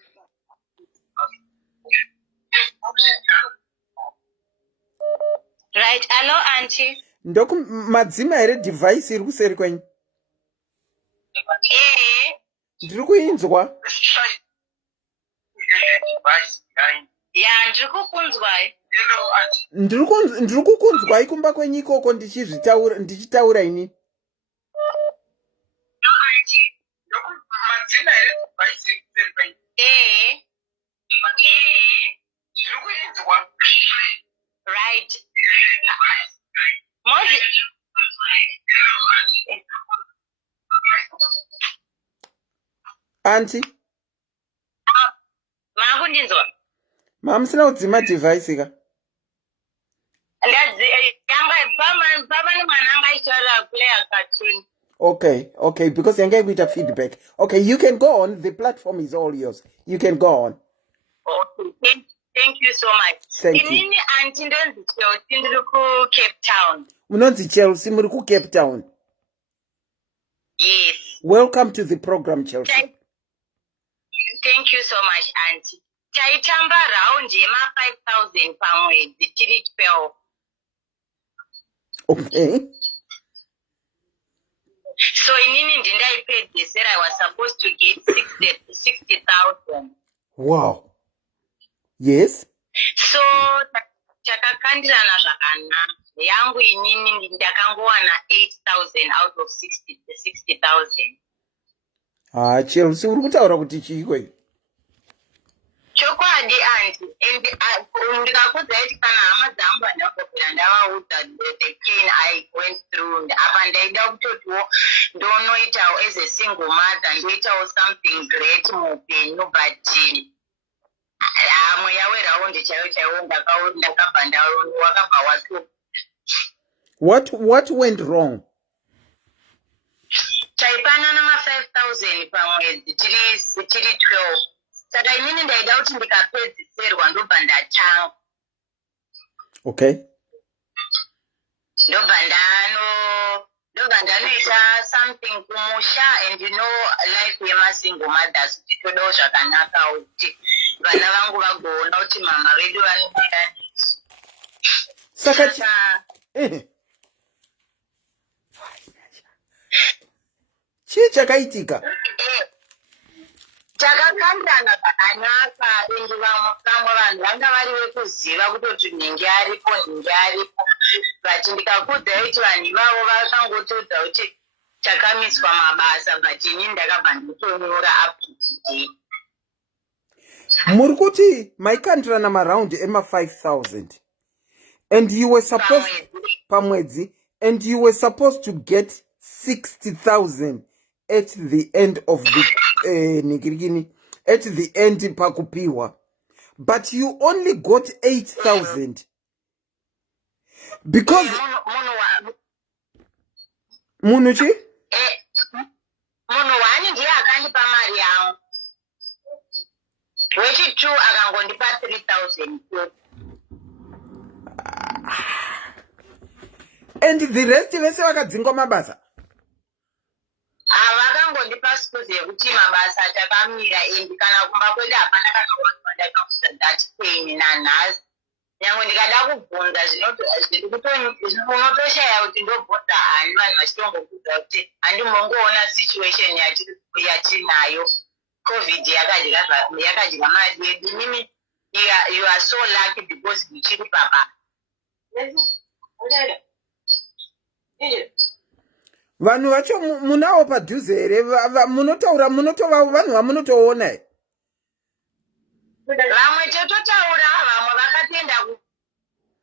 Right, hello, auntie. Madzima here device iri kuseri kwenyu. Ndiri kuinzwa. Yeah, ndiri kukunzwai. ndiri kukunzwai kumba kwenyu ikoko ndichitaura ini. Right. Modi. Auntie. Makundinzwa. Mamusina kudzima device ka. Okay, because you're getting a feedback. Okay, you can go on. The platform is all yours. You can go on. Okay, thank you so much. Thank you. Inini anti ndiri ku Cape Town. Munonzi Chelsea, muri ku Cape Town. Yes. Welcome to the program, Chelsea. Thank you so much, auntie. Taitamba round yema 5,000 pamwedzi tiri 12. Okay. So inini ndindaipedzesera I was supposed to get 60,000. Wow. Yes. So takakandirana zvakanaka. Yangu inini ndakangowana 8,000 out of 60,000. Chelsea, uri kutaura kuti chiko. Chokwadi anti ndikakuudza kuti kana hama dzangu ndakopera ndavaudza the pain I went through apa ndaida kutotiwo ndonoitawo as a single mother ndoitawo something great muupenyu but mweya weraundi chaiwo ndakabva wakabva wato. What went wrong? Taipanana ma 5,000 pamwedzi tiri 12. Saka inini ndaida kuti ndikapedzisirwa ndobva ndatanga. Okay. Ndobva ndanoita something kumusha and you know life yemasingle mothers kuti todawo zvakanaka kuti vana vangu vagoona kuti mama vedu vanomira. Saka chii chakaitika? Takakandirana zvakanaka and vamwe vanhu vanga vari vekuziva kutoti nhingi aripo but ndikakuudza kuti vanhu ivavo vakangotodza kuti takamiswa mabasa but inini ndakabva ndotonyora up to today. Muri kuti maikandirana maround ema 5,000 and you were supposed pamwedzi and you were supposed to get 60,000 at the end of the at the end pakupiwa, but you only got 8,000 because munuchi munhu wani ndiye akandipa mari yangu wechi2 akangondipa 3,000 and the rest vese vakadzingwa mabasa. Vakangondipa sikuzi yekuti mabasa takamira and kana kumba kwedu hapana kakawanzwa ndakakuza that pain nanhasi. Nyangwe ndikada kubvunza unotoshaya kuti ndobvunza hani vanhu vachitongokuudza kuti handimbongoona situation yatinayo. COVID yakadya mari yedu. Mimi you are so lucky because ndichiri papa. Vanhu vacho munawo padhuze here munotaura vanhu vamunotoona here. Vamwe tototaura vamwe vakatenda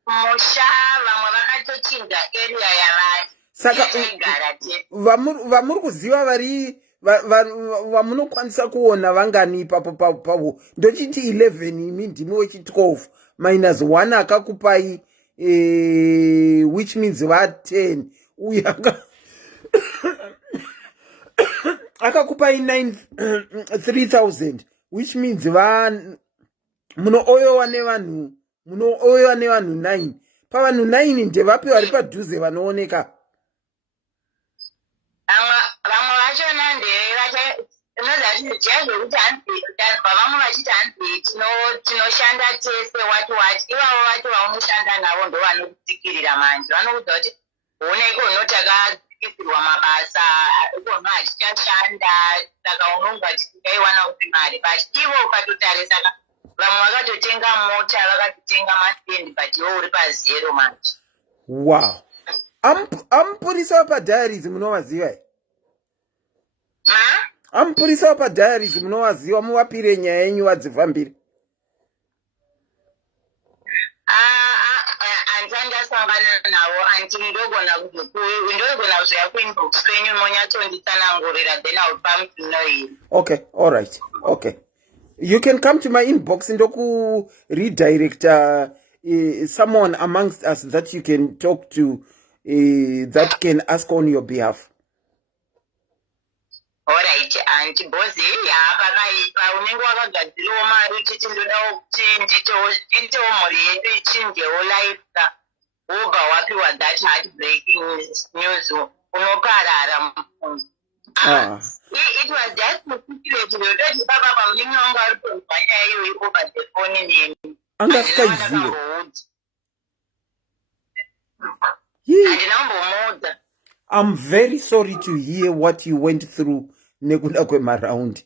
kumusha vamwe vakatochinja area yavari. Saka vamuri kuziva vari vamunokwanisa kuona vangani ipapo pavo ndochiti 11 imi ndimi wechi12 minus 1 akakupai which means va10 uyu akakupai 3,000 which means munooyowa nevanhu 9 pavanhu 9 ndevapi vari padhuze vanooneka. Vamwe vachona ndezvekuti vamwe vachiti hanzi tinoshanda tese wati ivavo vati vaunoshanda navo ndo vanokutsikirira manje vanoudza kuti huona ikono takadzikisirwa mabasa ikono hatichashanda saka unonga tikaiwana kuti mari but ivo ukatotarisaka vamwe vakatotenga mota vakatotenga mastendi but iwo uri pazero manje. Wow. Amupurisa wapadhayaries munowaziva here? Amupurisa wapadhayaries munowaziva, muvapire nyaya yenyu wadzifambire. Andandasangana navo anti ndogona kuzoya kuinbox kwenyu monyatsonditsanangurira then I'll come to know you. Okay, all right. Okay. You can come to my inbox and redirect someone amongst us that you can talk to, that can ask on your behalf. Alright, anti bozi pakaipa unenge wakagadzirawo mari uchiti ndodawo kuti nditewo mhuri yedu ichinjewo life wobva wapiwa that heartbreaking news unoparara mupfunga. It was just speculate ndototi papa pamunenge wanga ari kunzwa nyaya iyoyi over the phone nemi Angasikazive. handinambomuudza. I'm very sorry to hear what you went through nekuda kweMaRound.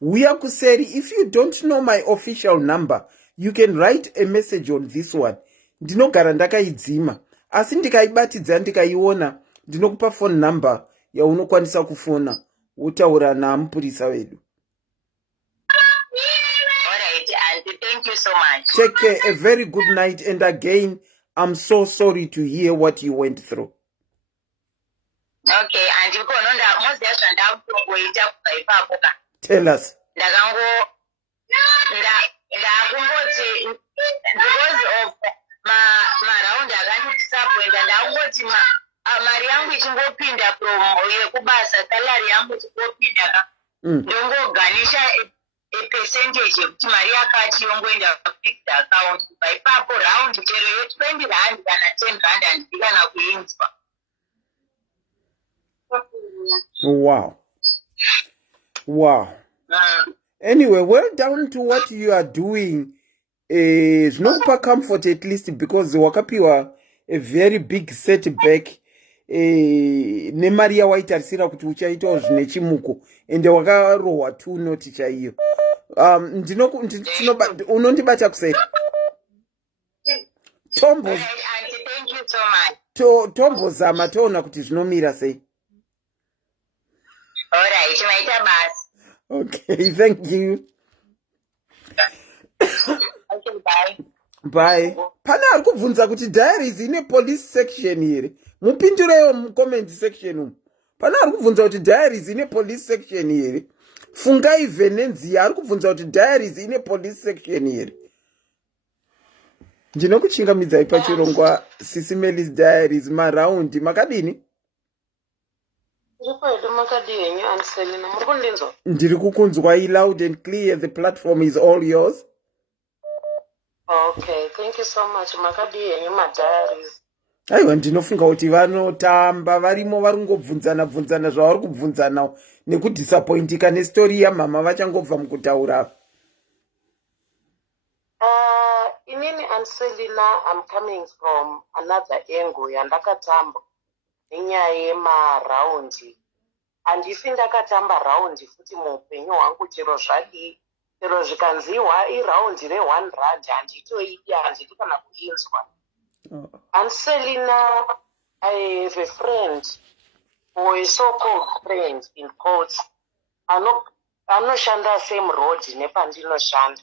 Uya kuseri, if you don't know my official number, you can write a message on this one. Ndinogara ndakaidzima. Asi ndikaibatidza ndikaiona, ndinokupa phone number yaunokwanisa kufona utaura namupurisa wedu. Alright, auntie, thank you so much. Take care, a very good night, and again, I'm so sorry to hear what you went through. Okay, and you go on that most days and down to wait up by Papa. Tell us. Because of MaRound akazi disappoint and angoti mari yangu ichingopinda promo yekubasa salary yangu ichingopinda ndongoganisha a percentage yekuti mari yakati yongoenda fixed account by papo round chero ye 20 rand kana 10 rand andikana kuinzwa. Wow. Anyway, well done to what you are doing. Zvinokupa comfort at least because wakapiwa a very big setback. Nemari yawaitarisira kuti uchaitawo zvine chimuko ende wakarohwa tu noti chaiyo. Unondibata kuseri. Tombo. Thank you so much. Tombo zama toona kuti zvinomira sei. Alright, maita basi. Okay, thank you. Okay, bye. Bye. Pana ari kubvunza kuti diaries ine police section here. Mupindurewo mu-comment section umu. Pana ari kubvunza kuti diaries ine police section here. Fungai Venenzia ari kubvunza kuti diaries ine police section here. Ndinokuchingamidzai pachirongwa SIS MELLY's diaries MaRound makadini? Ndiri kukunzwai loud and clear. The platform is all yours. Okay, thank you so much. Makadi yenyu madiaries. Aiwa, ndinofunga kuti vanotamba varimo varungobvunzana zvavari kubvunzana nekudisappointika nestori yamama vachangobva mukutaura. Inini and Selina, I'm coming from another angle yandakatamba nenyaya yeMaRound. Handifi ndakatamba raundi futi muupenyu hwangu chero zvadii. Chero zvikanziwa iraundi re1 rand handitoidi, handidi kana kuinzwa. And Selina, I have a friend, or a so-called friend in quotes, anoshanda same road nepandinoshanda.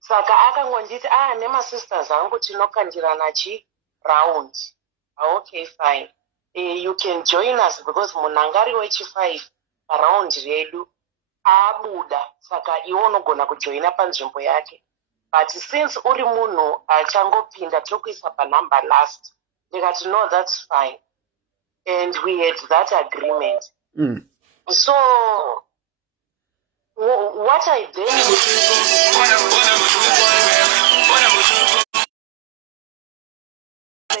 Saka akangonditi nemasisters angu tinokandirana round. Okay, fine. You can join us because munangari wechi5 around redu abuda, saka iwo unogona kujoina panzvimbo yake. But since uri munhu achangopinda tokuisa panumber last, ndikati no, that's fine. And we had that agreement. So what I did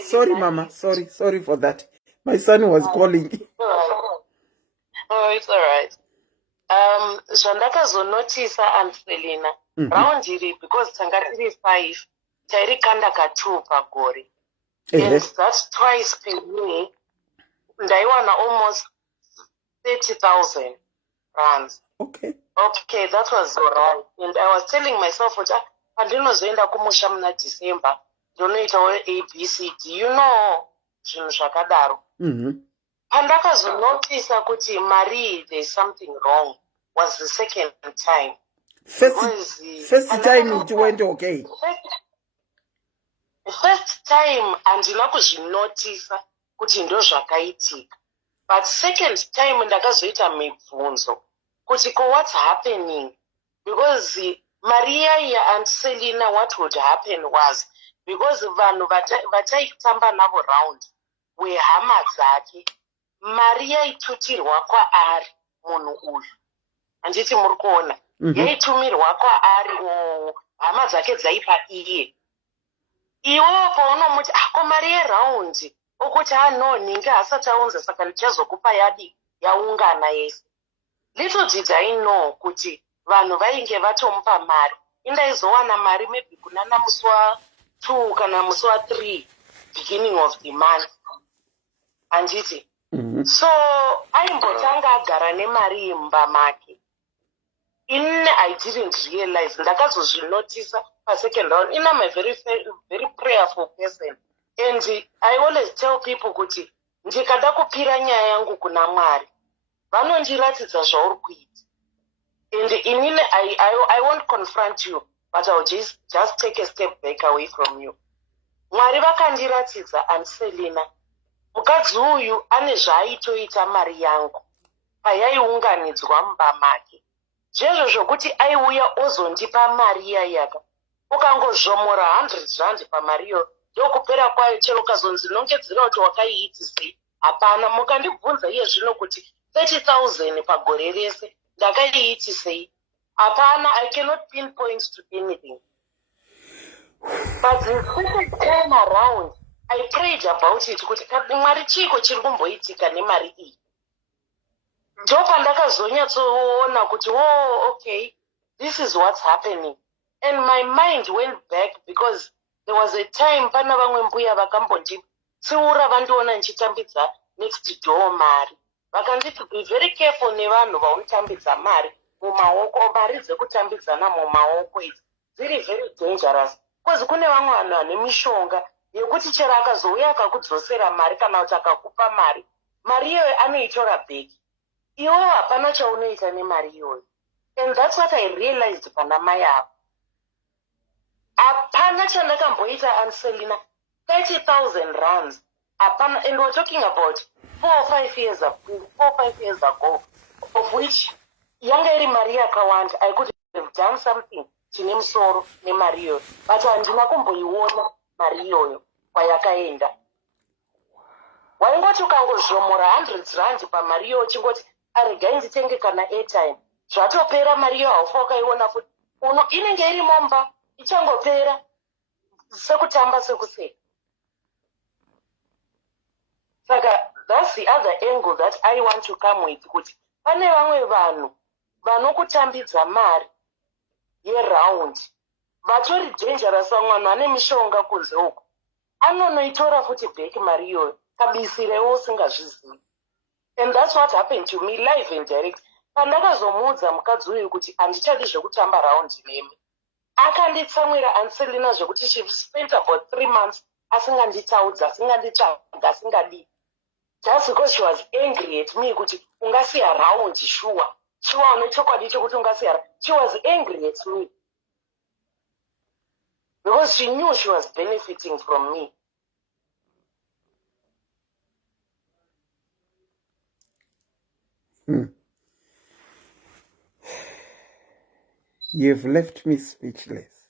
Sorry, Mama. Sorry for that. My son was calling. Oh, it's all right. Zvandakazonotisa and Selina, round iri because tanga tiri 5, tairikanda ka2 pagore. And that's twice per year. Ndaiwana almost 30,000 rands. Okay, that was all right. And I was telling myself, pandinozoenda kumusha muna December ndonoitawo ABCD, you know, zvinhu zvakadaro. Pandakazonotisa kuti Marie, there's something wrong was the second time. First time it went okay. First time handina kuzvinotisa kuti ndo zvakaitika. But second time ndakazoita mibvunzo kuti what's happening, because Maria and Selina, what would happen was, because vanhu vataitamba navo round wehama dzake, Maria itutirwa kwaari munhu uyu, handiti muri kuona, yaitumirwa kwaari hama dzake dzaipa iye. Iwo paunomuti ako Maria round okuti no ninge asati aunza saka ndichazokupa yadi yaungana yese. Little did I know kuti vanhu vainge vatomupa mari, indaizowana mari maybe kunana musi wa2 kana musi wa3 beginning of the month, handiti. So aimbotanga agara nemari imba make. I didn't realize, ndakazozvinotisa second round. I'm a very prayerful person, and I always tell people kuti ndikada kupira nyaya yangu kuna Mwari vanondiratidza zvauri kuita, and inini I won't confront you, but I'll just take a step back away from you. Mwari vakandiratidza and Selina, mukadzi uyu ane zvaaitoita mari yangu payaiunganidzwa mumba make, zvezvo zvokuti aiuya ozondipa mari yayaka, ukangozvomora 100 rand pamariyo ndokupera kwayo, chero ukazonzi nongedzera kuti wakaiitisei, hapana. Mukandibvunza iye zvino kuti 30,000 pagore rese ndakaiitisei, hapana. I cannot pinpoint to anything. But the second time around I prayed about it kuti Mwari chiko chiri kumboitika nemari iyi. Ndopa ndakazonyatsoona kuti okay, this is what's happening. And my mind went back, because there was a time pana vamwe mbuya vakambotsiura vandiona ndichitambidza next door mari. Vakanditi be very careful nevanhu vaunotambidza mari mumaoko, mari dzekutambidzana mumaoko idzi dziri very dangerous, because kune vamwe vanhu vane mishonga yekuti chero akazouya akakudzosera mari kana kuti akakupa mari, mari iyoyo anoitora bheki, iwo hapana chaunoita nemari iyoyo. And that's what I realized pana mai apo. Hapana chandakamboita and Selina 30,000 rands, hapana. And we're talking about 4 or 5 years ago, of which yanga iri mari yakawanda. I could have done something chine musoro nemari iyoyo, but handina kumboiona mari iyoyo kwayakaenda. Waingoti ukangozvomora 100 rand pamari iyoyo chingoti aregai nditenge kana airtime, zvatopera mari iyoyo haufa wakaiona futi. Uno inenge iri momba ichangopera sekutamba sekuseka. Saka that's the other angle that I want to come with, kuti pane vamwe vanhu vanokutambidza mari yeround vatori dangerous. Vamwe vanhu vane mishonga kunze uko, anonoitora futi bheki mari iyoyo kabisirewo usingazvizivi. And that's what happened to me live and direct. Pandakazomuudza mukadzi uyu kuti handichadi zvekutamba round nemi, akanditsamwira and Selina zvekuti she spent about 3 months asinganditaudza, asinganditsvaga, asingadi, just because she was angry at me kuti ungasiya round sure une chokwadi chokuti ungasiya. She was angry at me because she knew she was benefiting from me. You've left me speechless.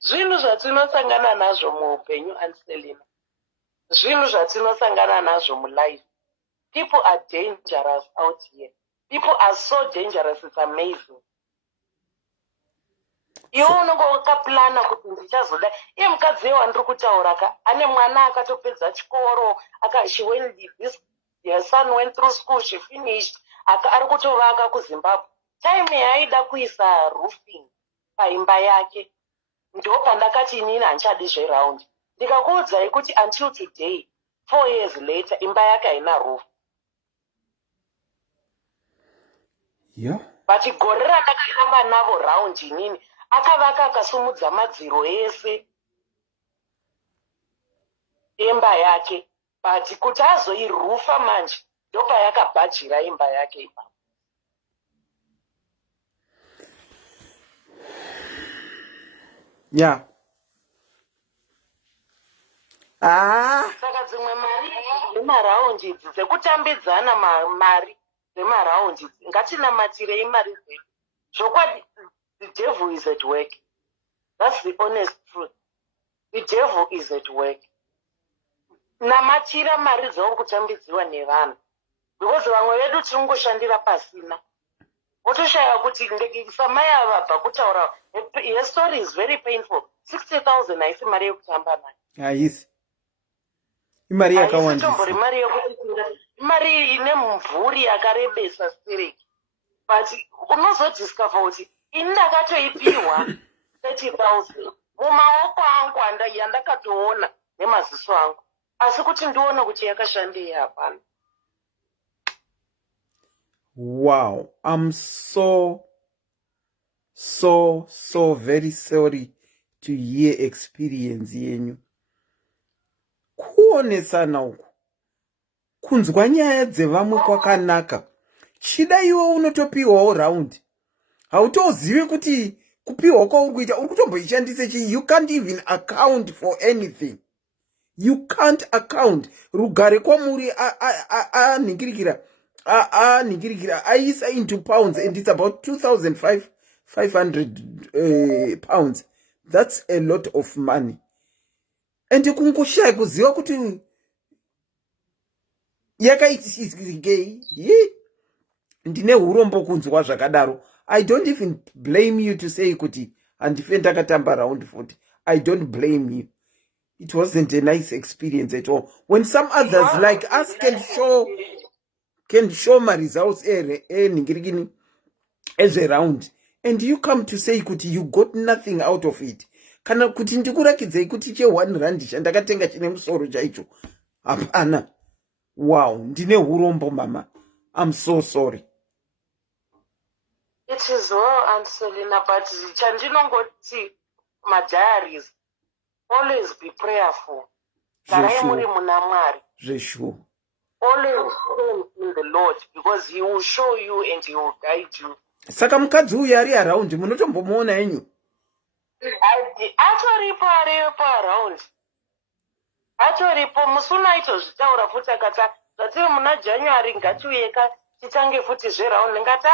Zvinhu zvatinosangana nazvo muupenyu and Selina, zvinhu zvatinosangana nazvo mulife. People are dangerous out here. People are so dangerous, it's amazing. Iwe unonge wakaplana kuti ndichazoda. Iye mukadzi wandiri kutaura ka ane mwana akatopedza chikoro, she went this, her son went through school, she finished, ari kutovaka kuZimbabwe. Time yaida kuisa roofing paimba yake, ndo pandakati inini handichadi zveround. Ndikakuudzai kuti until today 4 years later imba yake haina roof. Yeah, but gore randakatamba navo round inini akavaka akasumudza madziro ese emba yake, but kuti azoirufa manje ndopayakabhajira imba yake ipapo. Yeah. Saka dzimwe mari dzemaraundi idzi dzekutambidzana mari dzemaraundi idzi ngatinamatire imari dzedu. Zvokwadi, the devil is at work. That's the honest truth. The devil is at work. Namatira mari dzauri kutambidziwa nevanhu. Because vamwe vedu tinongoshandira pasina. Otoshaya kuti samai avabva kutaura, her story is very painful. 60,000 haisi mari yekutamba nayo. Haisi. Imari yakawandisa. Haisi mari yekuti mari ine mumvuri yakarebesa stereki. But unozodiscover kuti ini ndakatoipiwa 30,000 mumaoko angu yandakatoona nemaziso angu. Asi kuti ndione kuti yakashandei hapana. Wow, I'm so very sorry to hear experience yenyu. Kuonesana uku, kunzwa nyaya dzevamwe kwakanaka. Shida iwe unotopiwawo round. Hautozivi kuti kupiwa kwauri kuita uri kutomboishandise chii. You can't even account for anything. You can't account. Rugare kwamuri ningirikira. Aisa into pounds and it's about 2,500 pounds. That's a lot of money. And kungoshaya kuziva kuti yakaitisike ndine urombo kunzwa zvakadaro. I don't even blame you to say kuti handife ndakatamba round 40. I don't blame you. It wasn't a nice experience at all. When some others like us can show my results as a round, and you come to say kuti you got nothing out of it. Kana kuti ndikurakidzei kuti che 1 rand chandakatenga chine musoro chaicho. Hapana. Wow, ndine urombo mama. I'm so sorry. It is well, Aunt Selina, but chandinongoti my diaries, always be prayerful. Sure. Always stand in the Lord, because He will show you and He will guide you. Saka mukadzi uyu ari around munotombomuona henyu. Atoripo around. Atoripo musunaitozvitaura futi akati zvatiri muna January ngatiuyeka titange futi zveround ngati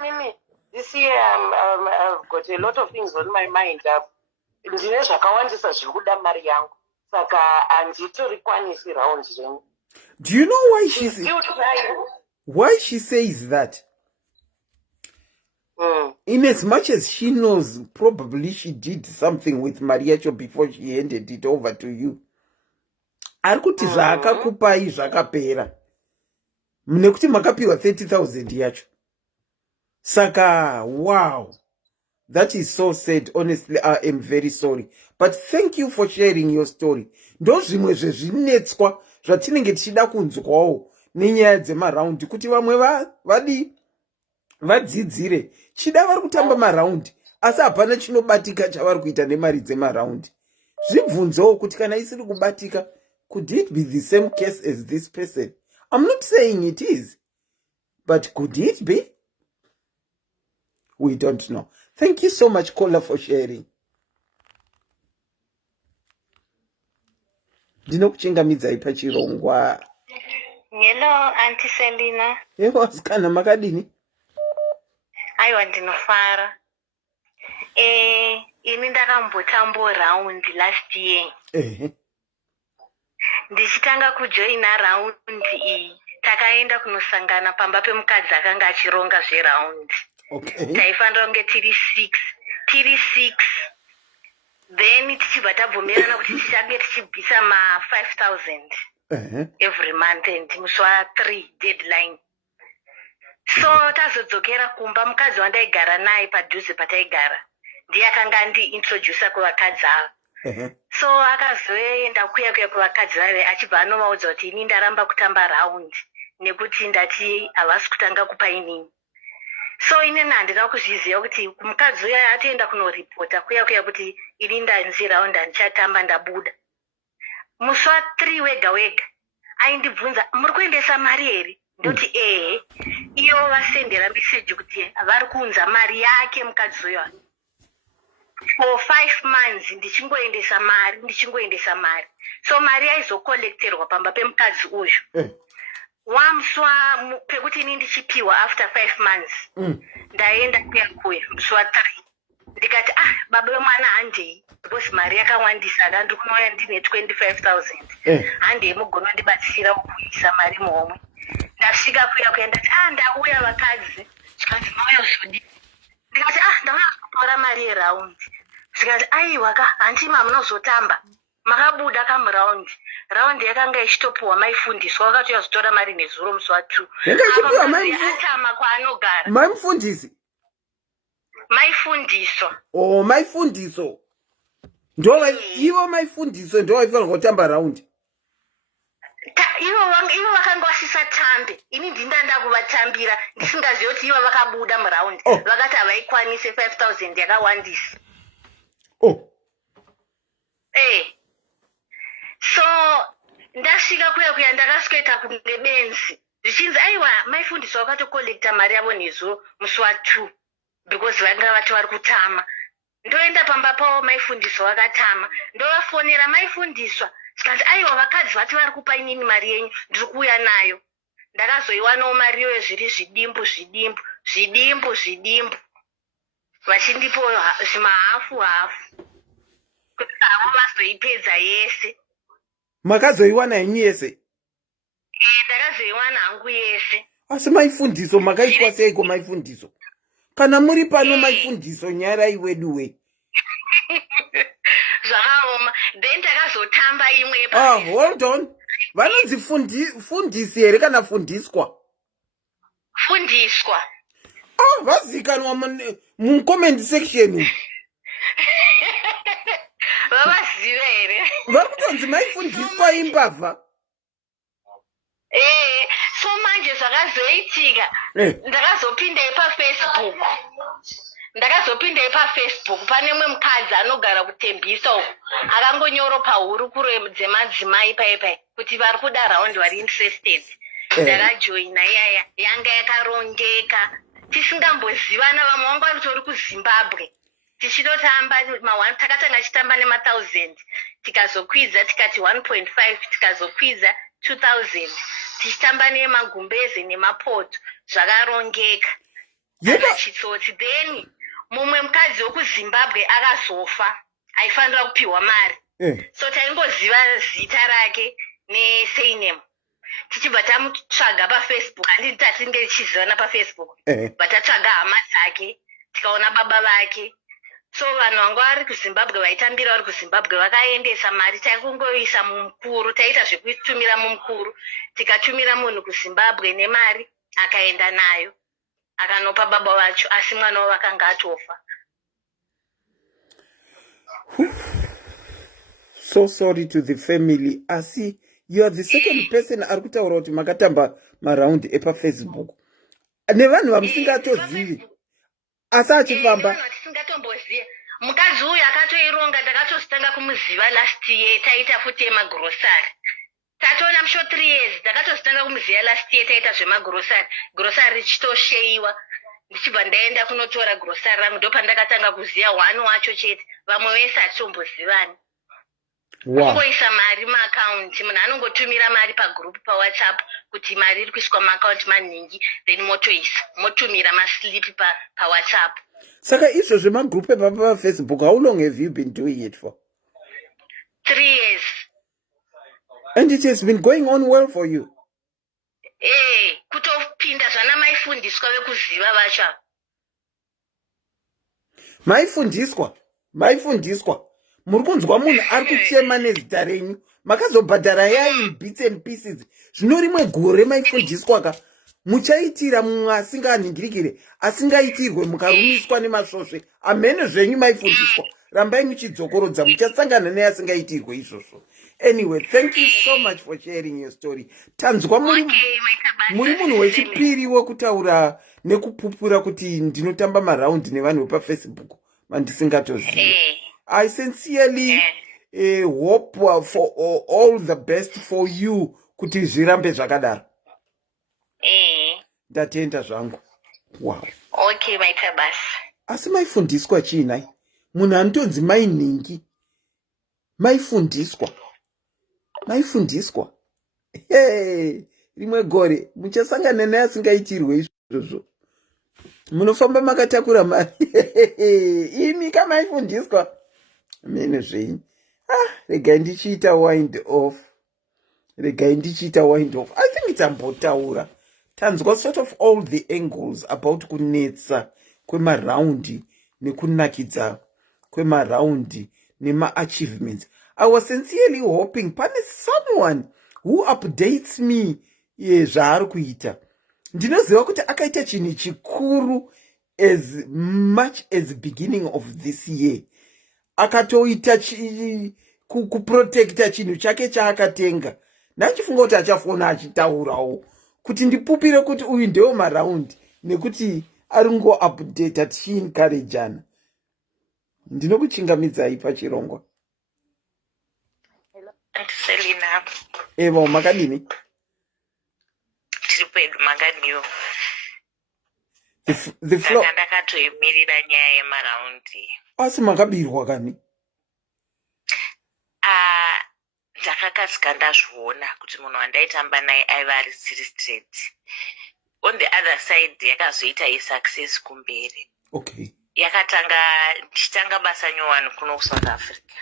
mimi this year I've got a lot of things on my mind. Ndine zvakawandisa zviri kuda mari yangu. Saka handitorikwanisi round zvenyu. Do you know why she says that? In as much as she knows probably she did something with Mariacho before she handed it over to you. Arikuti zvakakupai zvakapera. Nekuti makapiwa 30,000 yacho. Saka, wow. That is so sad. Honestly, I am very sorry. But thank you for sharing your story. Ndozvimwe zvezvinetswa zvatinenge tichida kunzwawo nenyaya dzemaround kuti vamwe vadzidzire. Chida vari kutamba maround asi hapana chinobatika chavari kuita nemari dzemaround. Zvibvunzewo kuti kana isiri kubatika, could it be the same case as this person? I'm not saying it is, but could it be? We don't know. Thank you so much, Kola, for sharing. Ndinokuchingamidzai pachirongwa. Hello, Auntie Selina. Ewa, sikana makadini? Aiwa, ndinofara. Ini ndakambotambo round last year. Ndichitanga kujoina round iyi, takaenda kunosangana pamba pemukadzi akanga achironga zveround. Okay. Taifanira kunge tiri 6. Then tichibva tabvumirana kuti tichange tichibvisa ma 5,000 every month and musi wa3 deadline. So tazodzokera kumba, mukadzi wandaigara naye padhuze pataigara ndiye akanga andi-introducer kuvakadzi ava. So akazoenda kuya kuvakadzi vave achibva anovaudza kuti ini ndaramba kutamba round nekuti ndati havasi kutanga kupa inini. so inini handina kuzviziva kuti mukadzi uya atienda kunoripota kuya kuti ini ndanzi raundi handichatamba ndabuda. Musi wa3 wega aindibvunza muri kuendesa mari here? Ndoti ehe. Iyo vasendera meseji kuti vari kuunza mari yake mukadzi uyo. For 5 months ndichingoendesa mari. So mari yaizokolekterwa pamba pemukadzi uyu. Wamuswa pekuti ini ndichipiwa after 5 months. Ndaenda kuya musi wa3. Ndikati baba wemwana handei because mari yakawandisa ndiri kunouya ndine 25,000. Handei mugona ndibatsira kuisa mari muhomwe. Ndasvika kuya ndati ndauya vakadzi. Zvikanzi mauya uzodi. Ndikati ndauya kutora mari yeraundi. Zvikati aiwa handima munozotamba. Makabuda kamuraundi. Raundi yakanga ichitopuwa maifundiswa wakati yazotora mari nezuro musi wa2. Atama kwaanogara. Maifundisi? Maifundiso. Maifundiso. Ivo maifundiso ndo waifanira kutamba raundi. Ivo vakanga vasisatambe. Ini ndinda kuvatambira ndisingazivi kuti ivo vakabuda muraundi. Vakati havaikwanise 5,000 yakawandisa. So ndasvika kuya ndakasweta kunge benzi. Zvichinzi aiwa maifundiso vakatokolekta mari yavo nezuro musi wa2. Because vanga vati vari kutama. Ndoenda pamba pavo maifundiso vakatama. Ndovafonera maifundiswa. Zvikanzi aiwa vakadzi vati vari kupa inini mari yenyu ndiri kuuya nayo. Ndakazoiwanawo mari iyoyo zviri zvidimbu. Vachindipo zvimahafu. Kuti avo vazoipedza yese. Makazoiwana henyu yese? Ndakazoiwana hangu yese. Asi maifundiso makaitwa seiko maifundiso? Kana muri pano maifundiso nyara iweduwe. Zvakaoma. Then takazotamba imwe hold on. Vanonzi fundisi here kana fundiswa? Fundiswa. Vazikanwa mucomment section. Vavaziva here. Vari kutonzi maifundiswa imbavha. So manje zvakazoitika. Ndakazopinda pafacebook pane mumwe mukadzi anogara kutembisa uko akangonyora pahuru dzemadzimai paipai kuti vari kuda raundi vari interested. Ndakajoina yanga yakarongeka tisingambozivana. Vamwe vanga vari kuZimbabwe tichitotamba takatanga chitamba nema1000 tikazokwidza tikati 1.5 tikazokwidza 2000 tichitamba nemagumbeze nemapoto zvakarongeka. Chitsotsi. Then mumwe mukadzi wekuZimbabwe akazofa aifanira kupiwa mari. So taingoziva zita rake nesurname. Tichibva tamutsvaga pafacebook. Handiti tatinge tichizivana pafacebook. Vatatsvaga hama dzake tikaona baba vake. So vanhu vanga vari kuZimbabwe vaitambira vari kuZimbabwe vakaendesa mari. Taikungoisa mumukuru. Taita zvekutumira mumukuru. Tikatumira munhu kuZimbabwe nemari akaenda nayo. Akanopa baba vacho asi mwana wavo akanga atofa. So sorry to the family. Asi you are the second person ari kutaura kuti makatamba maraundi epafacebook nevanhu vamusingatozivi asi achifamba. Tisingatomboziva. Mukadzi uyu akatoironga ndakatozotanga kumuziva last year taita futi emagrosari. Tatoona musho 3 years ndakatozotanga kumuziva last year taita zvemagrosari. Grosari richitosheyiwa. Ndichibva ndaenda kunotora grosari rangu ndopandakatanga kuziva one wacho chete. Vamwe vese hatitombozivani. Kungoisa mari muakaunti. Munhu anongotumira mari pagroup paWhatsApp kuti mari iri kuiswa muakaunti manhingi then motumira maslipi paWhatsApp. Saka izvo zvemagroup epafacebook, how long have you been doing it for? 3 years. And it has been going on well for you? Kutopinda zvana maifundiswa vekuziva vacho. Maifundiswa. Muri kunzwa munhu ari kuchema nezita renyu. Makazobhadhara in bits and pieces. Zvino rimwe gore maifundiswa ka. Muchaitira mumwe asinganingirikire, asingaitirwe mukarumiswa nemasvosve. Amene zvenyu maifundiswa. Rambai muchidzokorodza muchasangana neasingaitirwe izvozvo. Anyway, thank you so much for sharing your story. Tanzwa muri munhu wechipiri wekutaura nekupupura kuti ndinotamba maraundi nevanhu vepafacebook vandisingatozivi. I sincerely hope for all the best for you kuti zvirambe zvakadaro. Ndatenda zvangu. Wow. Okay, maita basi. Asi maifundiswa chiinai? Munhu anotonzi mainhingi. Maifundiswa. Hey, rimwe gore muchasangana naye asingaitirwe izvozvo. Munofamba makatakura mari. Imi kama maifundiswa. Mene zvenyu. Regai ndichiita wind off. I think tambotaura. Tanzwa sort of all the angles about kunetsa kwemaraundi nekunakidza kwemaraundi nema-achievements. I was sincerely hoping pane someone who updates me zvaari kuita. Ndinoziva kuti akaita chinhu chikuru as much as beginning of this year. Akatoita kuprotecta chinhu chake chaakatenga. Ndachifunga kuti achafona achitaurawo kuti ndipupire kuti uyu ndewo maraundi nekuti ari ngo-updata tichiencouragana. Ndinokuchingamidzai pachirongwa. Selina. Evo, makadini? Tiri pedu maganiwo. The floor. Ndakatoimirira nyaya yemaraundi. Asi makabirwa kani? Ndakakasika ndazviona kuti munhu wandaitamba naye aiva ari straight. On the other side yakazoita success kumberi. Okay. Ndichitanga basa nyowani kuno kuSouth Africa.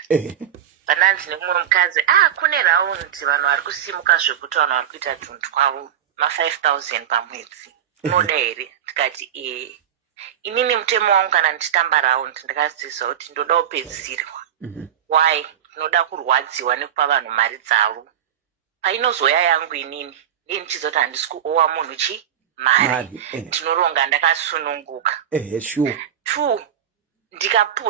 Pananzi nemumwe mukadzi, kune raundi vanhu vari kusimuka zvekuti vanhu vari kuita tuntu kwavo ma5,000 pamwedzi. Unoda here? Ndikati inini mutemo wangu kana ndichitamba raundi ndakazidzisa kuti ndoda kupedzisirwa. Why? Ndinoda kurwadziwa nekupa vanhu mari dzavo. Painozoya yangu inini ndichizoti handisi kuowa munhu mari. Ndinoronga ndakasununguka. Sure. 2,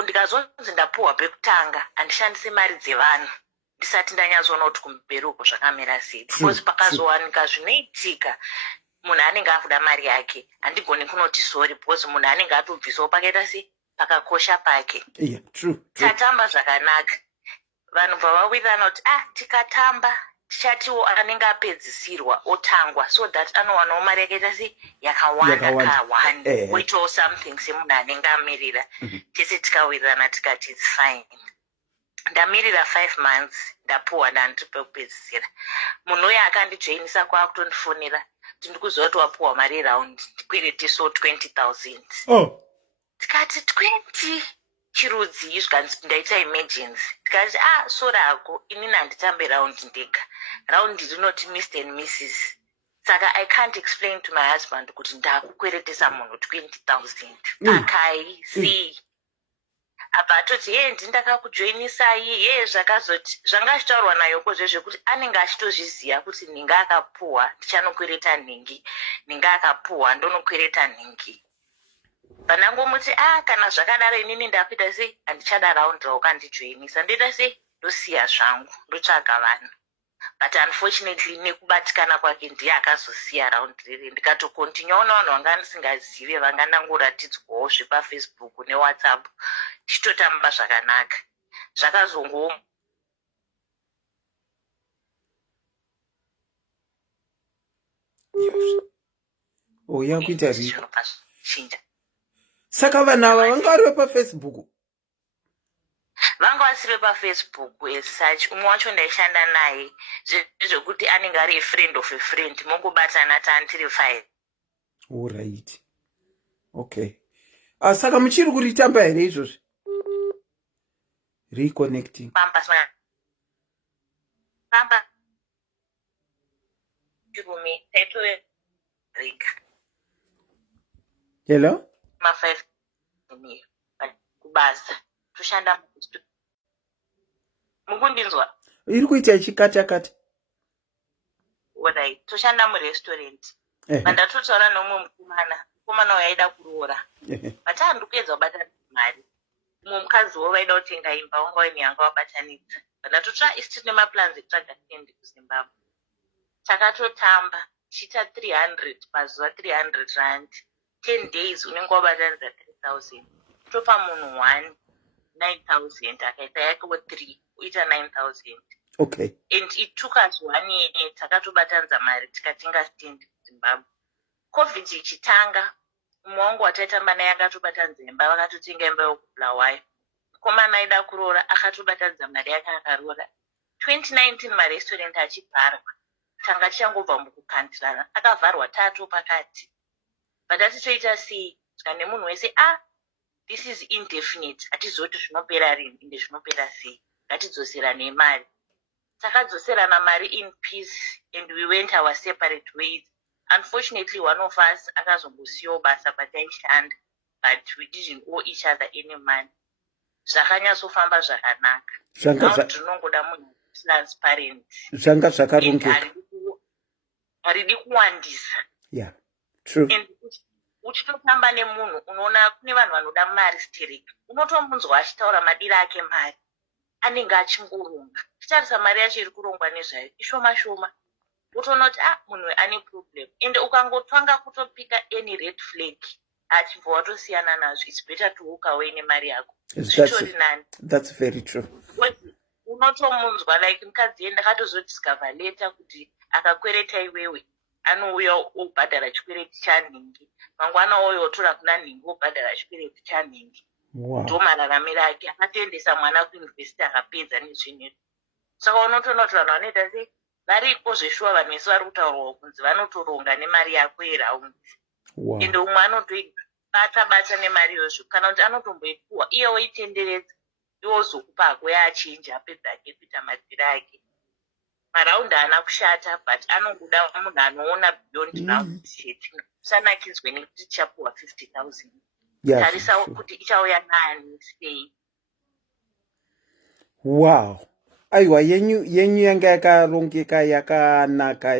ndikazonzi ndapuhwa pekutanga handishandise mari dzevanhu ndisati ndanyatsoona kuti kumberi uko zvakamira sei. Because pakazowanika zvinoitika munhu anenge akuda mari yake handigoni kunoti sorry because munhu anenge atobvisawo pakaita sei pakakosha pake. Tatamba zvakanaka. Vanhu bvavawirirana kuti tikatamba tichatiwo anenge apedzisirwa otangwa so that anowanawo mari yakaita sei yakawanda kahwanda oitawo something semunhu anenge amirira. Tese tikawirirana tikati its fine. Ndamirira 5 months ndapuhwa ndandiri pekupedzisira. Munhu uyo akandijoinisa kwakutondifonera kuti ndikuziva kuti wapuhwa mari raundi ndikweretiso 20,000. Tikati 20 chirudzi zvikanzi ndaita emergency. Tikati sora ako inini handitambe raundi ndega. Raundi rinoti Mr and Mrs. Saka I can't explain to my husband kuti ndakukweretesa munhu 20,000. Akai see. Apa atoti ndindakakujoinisai zvakazoti zvanga achitaurwa nayo kozve zvekuti anenge achitozviziva kuti ninga akapuhwa ndichanokwereta nhingi, ninga akapuhwa ndonokwereta nhingi. Panangomuti kana zvakadaro inini ndakuita sei handichada raundi raukandijoinisa ndoita sei ndosiya zvangu ndotsvaga vanhu. But unfortunately nekubatikana kwake ndiye akazosiya raundi riri ndikatokontinyawo navanhu vanga ndisingazive vanga ndangoratidzwawo zvepafacebook newhatsapp tichitotamba zvakanaka. Zvakazongowo yakuita riko. Saka vanhu ava vanga vari vepafacebook? Vanga vasiri pafacebook as such. Umwe wacho ndaishanda naye zvekuti anenge ari friend of a friend mongobatana tantiri 5. Alright. Okay. Saka muchiri kuritamba here izvozvi? Reconnecting. Pamba. Chirumi taito rega. Hello? Ma5 kubasa. Toshanda mukundinzwa? Iri kuita ichikata-kata. Alright. Toshanda murestaurant. Vandatotaura nomumwe mukomana waida kuroora. But handikupedza kubatana mari. Mumwe mukadziwo vaida kutenga imba wanga waini yanga wabatanidza. Vandatotora isi tine maplans ekutsvaga tende kuZimbabwe. Takatotamba tichiita 300 pazuva 300 rand. 10 days unenge wabatanidza 3000 topa munhu 1 9000 akaita yakewo 3 uita 9000. Okay. And it took us 1 year takatobatanidza mari tikatinga stand Zimbabwe. COVID ichitanga mumwe wangu wataitamba naye akatobatanidza imba vakatotenga imba yokubulawayo. Mukomana aida kuroora akatobatanidza mari yake akaroora. 2019 marestaurant achivharwa tanga tichangobva mukukandirana akavharwa 3 pakati. Badati toita sei tikane munhu wese this is indefinite hatizoti zvinopera rini ende zvinopera sei ngatidzosirane mari. Takadzoserana mari in peace and we went our separate ways. Unfortunately one of us akazombosiyawo basa pataishanda but we didn't owe each other any money. Zvakanyatsofamba zvakanaka. Now tinongoda munhu transparent. Zvanga zvakarongeka. Haridi kuwandisa. Yeah, true. And uchitotamba nemunhu unoona kune vanhu vanoda mari stereki. Unotomunzwa achitaura madira ake mari. Anenge achingoronga. Titarisa mari yacho iri kurongwa nezvayo ishoma shoma. Utoona kuti munhu ane problem. And ukangotwanga kutopika any red flag achibva watosiyana nazvo. It's better to walk away nemari yako. That's very true. Unotomunzwa like mukadzi ndakatozodiscover later kuti akakwereta iwewe anouya obhadhara chikwereti chanhingi. Mangwana oyo otora kuna nhingi obhadhara chikwereti chanhingi. Ndo mararamiro ake akatoendesa mwana kuuniversity akapedza nezvinhu. Saka unotoona kuti vanhu vanoita sei varipo zveshuwa vanhu vese vari kutaurwa kunzi vanotoronga nemari yako yeraundi. Ende umwe anotoibata nemari yozvo kana kuti anotomboipuwa iye oitenderedza iwo ozokupa hako yaachinja apedza ake kuita madziri ake. Maraundi haana kushata but anongoda munhu anoona beyond round chete. Usanakidzwe nekuti tichapuwa 50,000. Tarisa kuti ichauya nani sei. Wow. Aiwa yenyu yanga yakarongeka yakanaka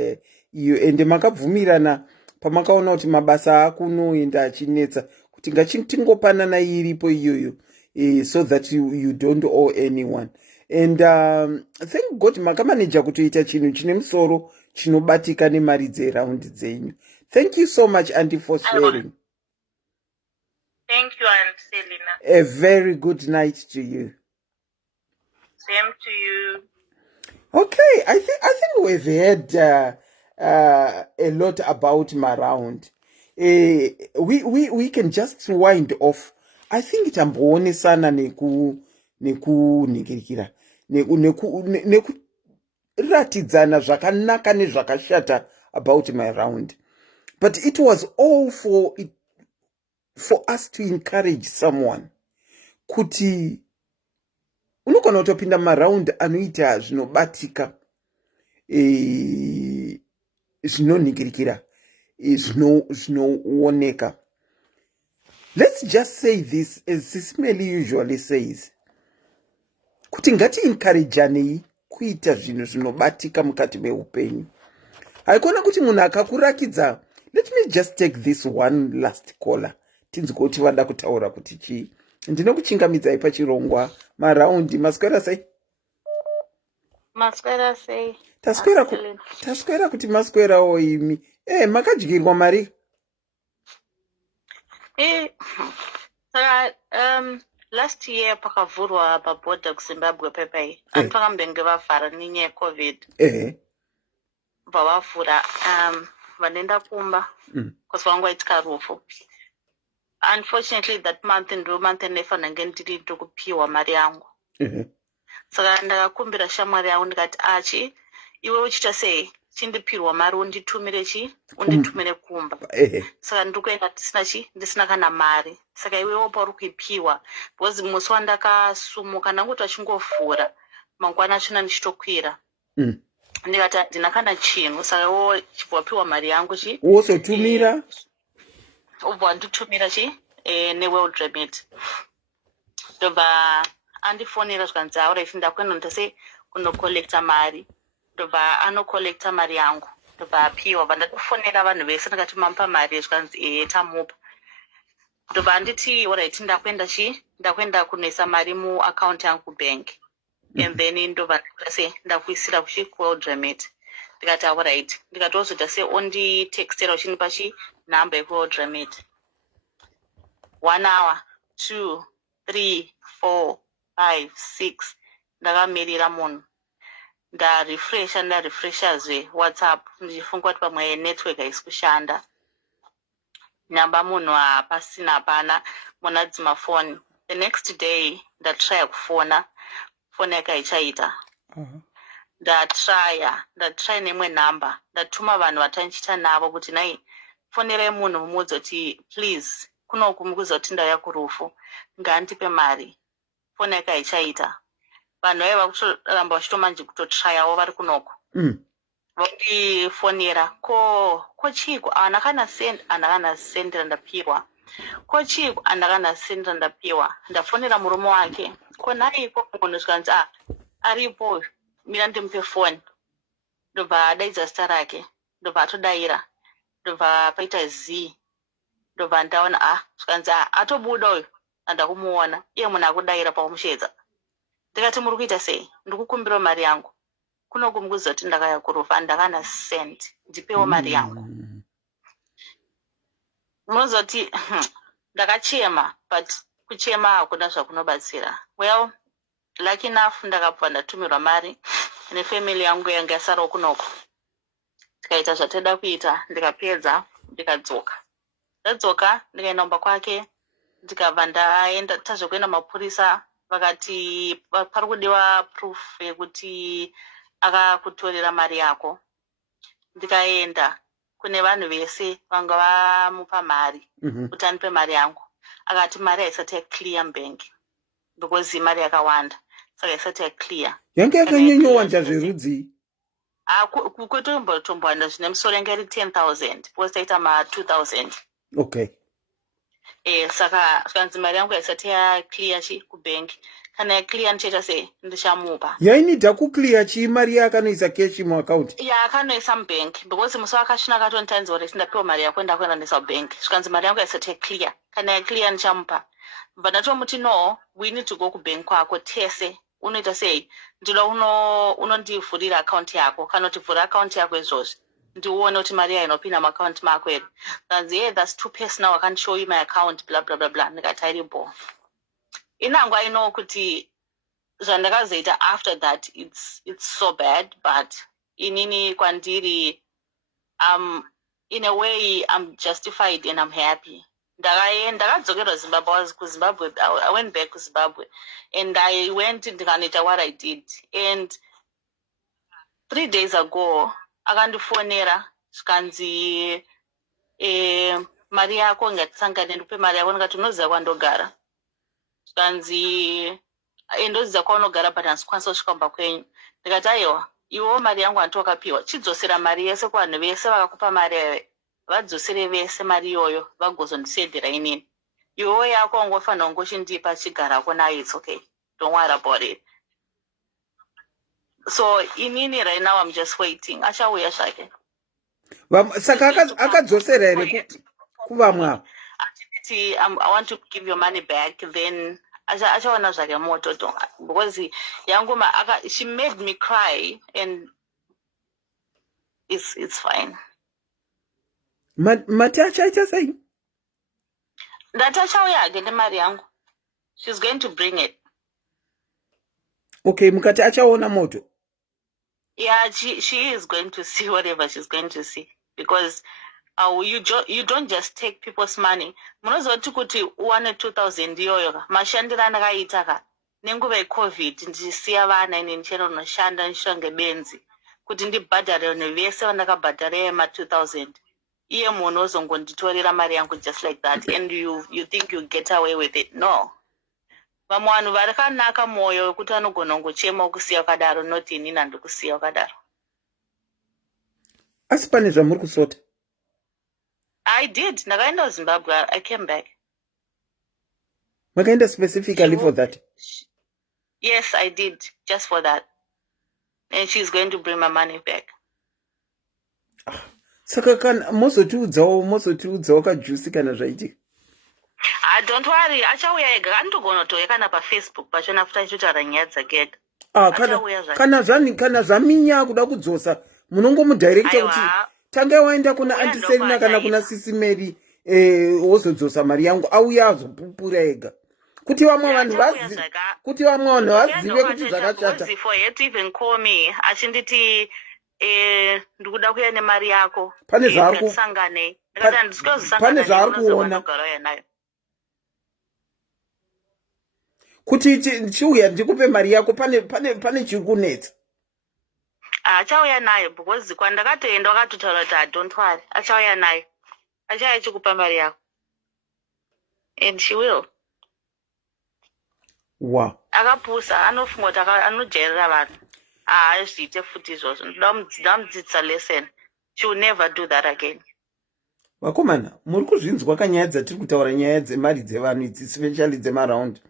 iyo ende makabvumirana pamakaona kuti mabasa akunoenda achinetsa kuti ngatingopana iripo iyoyo so that you don't owe anyone. And thank God makamanager kutoita chinhu chine musoro chinobatika nemari dzeraundi dzenyu. Thank you so much Auntie for sharing. Thank you, Aunt Selina. A very good night to you. Same to you. Okay, I think we've heard a lot about MaRound. We can just wind off. I think tambonesana nekuningirikira nekuratidzana zvakanaka nezvakashata about MaRound. But it was all for us to encourage someone kuti unogona kutopinda MaRound anoita zvinobatika zvinoningirikira zvinooneka. Let's just say this as SIS MELLY usually says kuti ngati encourageanei kuita zvinhu zvinobatika mukati meupenyu. Haikona kuti munhu akakurakidza. Let me just take this one last caller. Tinzwe kuti vada kutaura kuti chii. Ndinokuchingamidzai pachirongwa MaRound. Maswera sei? Maswera sei? Taswera kuti maswerawo imi. Makadyirwa mari? Last year pakavhurwa pabhodha kuZimbabwe pepai. Antu vakambenge vavhara nenyaya yeCovid. Vavavhura vanenda kumba because vangwaitika rufu. Unfortunately that month ndo month nefanira nge ndiri ndokupiwa mari yangu. Saka ndakakumbira shamwari yangu ndikati iwe uchita sei chindipirwa mari unditumire kumba. Saka ndikuenda ndisina kana mari. Saka iwewo pauri kuipiwa because musi wandakasumuka ndangoti achingovhura mangwana achona ndichitokwira. Ndikati ndina kana chinhu saka iwewo chibvapiwa mari yangu wozotumira ubva nditumira neworld remit. Ndobva andifonera zvikanzi aura ifi ndakwenda ndase kunokolekta mari. Ndobva anokolekta mari yangu ndobva apiwa. Vandatofonera vanhu vese ndikati mamupa mari zvikanzi tamupa. Ndobva anditi alright ndakwenda kunoisa mari muaccount yangu kubank. And then ndobva ndakuisira kuworld remit. Ndikati alright ndikatozoita onditextera uchinipa namba yekuworld remit. 1 hour 2 3 4 5 6 ndakamirira munhu ndarefreshazve WhatsApp ndichifunga kuti pamwe network haisi kushanda namba munhu hapasina hapana munhu adzima foni. The next day ndatrya kufona foni yake haichaita. Ndatry nemwe nhamba ndatuma vanhu vatandichita navo kuti nai fonerai munhu mumudzi kuti please kunoku mukuzoti ndauya kurufu ngaandipe mari foni yake haichaita. Vanhu vaiva kutoramba vachitomanje kutotryawo vari kunoku vakundifonera ko chiko andakana sendera ndapiwa ko chiko andakana sendera ndapiwa. Ndafonera murume wake ko naiko munhu zvikanzi aripo mira ndimupe foni. Ndobva adaidza zita rake ndobva atodaira ndobva paita ndobva ndaona zvikanzi atobuda uyu andakumuona iye munhu akudaira pakumusheedza. Ndikati muri kuita sei? Ndikukumbira mari yangu kunoku mukuzoti ndakaya kurufa ndakana send ndipewo mari yangu. Munozoti ndakachema but kuchema hakuna zvakunobatsira. Well, lucky enough ndakabva ndatumirwa mari nefamily yangu yanga yasarawo kunoko. Tikaita zvatoda kuita ndikapedza ndikadzoka. Ndadzoka ndikaenda kwake ndikabva ndaenda tazvokuenda mapurisa vakati pari kudiwa proof yekuti akakutorera mari yako. Ndikaenda kune vanhu vese vanga vamupa mari kuti anipe mari yangu. Akati mari haisati yaclear bank because mari yakawanda saka haisati yaclear. Yange yakanyanyowanda zverudzi? Kutombotombowanda zvine musoro yange iri 10,000 because taita ma 2,000. Okay. Saka zvikanzi mari yangu haisati yaclear kubank. Kana yaclear ndichaita sei? Ndichamupa. Yainidha kuclear chii mari yakanoisa cash muaccount? Akanoisa mubank because musi wakashina akatontanidza kuti ndapiwa mari yako ndakuenda ndisa kubank. Zvikanzi mari yangu haisati yaclear. Kana yaclear ndichamupa. Bva ndatomuti no, we need to go kubank kwako tese. Unoita sei? Ndinoda unondivhurira account yako. Kana utivhura account yako izvozvi ndiuone kuti mari inopinda muaccount mako here. Kanzi yeah, that's too personal, I can't show you my account blah blah blah blah. Ndikati aribo. Inangwa I know kuti zvandakazoita after that it's so bad, but inini kwandiri in a way I'm justified and I'm happy. Ndakadzokera Zimbabwe. I was to Zimbabwe. I went back to Zimbabwe and I went to Ndikanoita what I did. And 3 days ago akandifonera zvikanzi mari yako ngatisangane ndipe mari yako. Ndikati unoziva kwandogara. Zvikanzi ndoziva kwaunogara but handikwanisa kusvika kumba kwenyu. Ndikati aiwa iwewo mari yangu handitokapiwa. Chidzosera mari yese kuvanhu vese vakakupa mari yayo. Vadzosere vese mari iyoyo vagozondisendera inini. Iwewo yako wangofanira kungochindipa chigarako nayo. It's okay, don't worry about it. So inini right now I'm just waiting. Achauya zvake. Saka akadzosera here kuvamwe. I want to give your money back, then achaona zvake moto because yangu she made me cry and it's fine. Mati achaita sei? Ndati achauya hake nemari yangu. She's going to bring it. Okay, mukati achaona moto. Yeah, she is going to see whatever she's going to see because you don't just take people's money. Munozoti kuti uwane 2,000 iyoyo mashandira andakaita nenguva yeCovid ndisiya vana ine ndichena unoshanda ndisho ngebenzi kuti ndibhadhare nevese vandakabhadhare ma 2,000. Iye munhu ozongonditorera mari yangu just like that and you think you get away with it. No. Vamwe vanhu varikanaka moyo wekuti anogona kungochema kusiya wakadaro not inini handikusiya wakadaro. Asi pane zvamuri kusota? I did. Ndakaenda kuZimbabwe. I came back. Makaenda specifically for that? Yes, I did. Just for that. And she's going to bring my money back. Saka kana mozotiudzawo kajusi kana zvaitika. Don't worry. Achauya ega. Andogona toya kana paFacebook pachona futa ichitaura nyaya dzake ega. Kana zvaminya kuda kudzosa munongomudirecta kuti tange waenda kuna Auntie Selina kana kuna SIS MELLY wozodzosa mari yangu auya azopupura ega kuti vamwe vanhu vazive kuti zvakashata. For yet even call me achinditi ndikuda kuya nemari yako pane zvaari kuona kuti chiuya ndikupe mari yako pane chiri kunetsa. Achauya nayo because kwandakatoenda wakatotaura kuti don't worry, achauya nayo, achauya chikupa mari yako and she will. Wow. Akapusa anofunga kuti anojairira vanhu azviite futi izvozvo. Ndamudzidzisa lesson. She will never do that again. Vakomana, muri kuzvinzwa kanyaya dzatiri kutaura nyaya dzemari dzevanhu idzi especially dzemaround.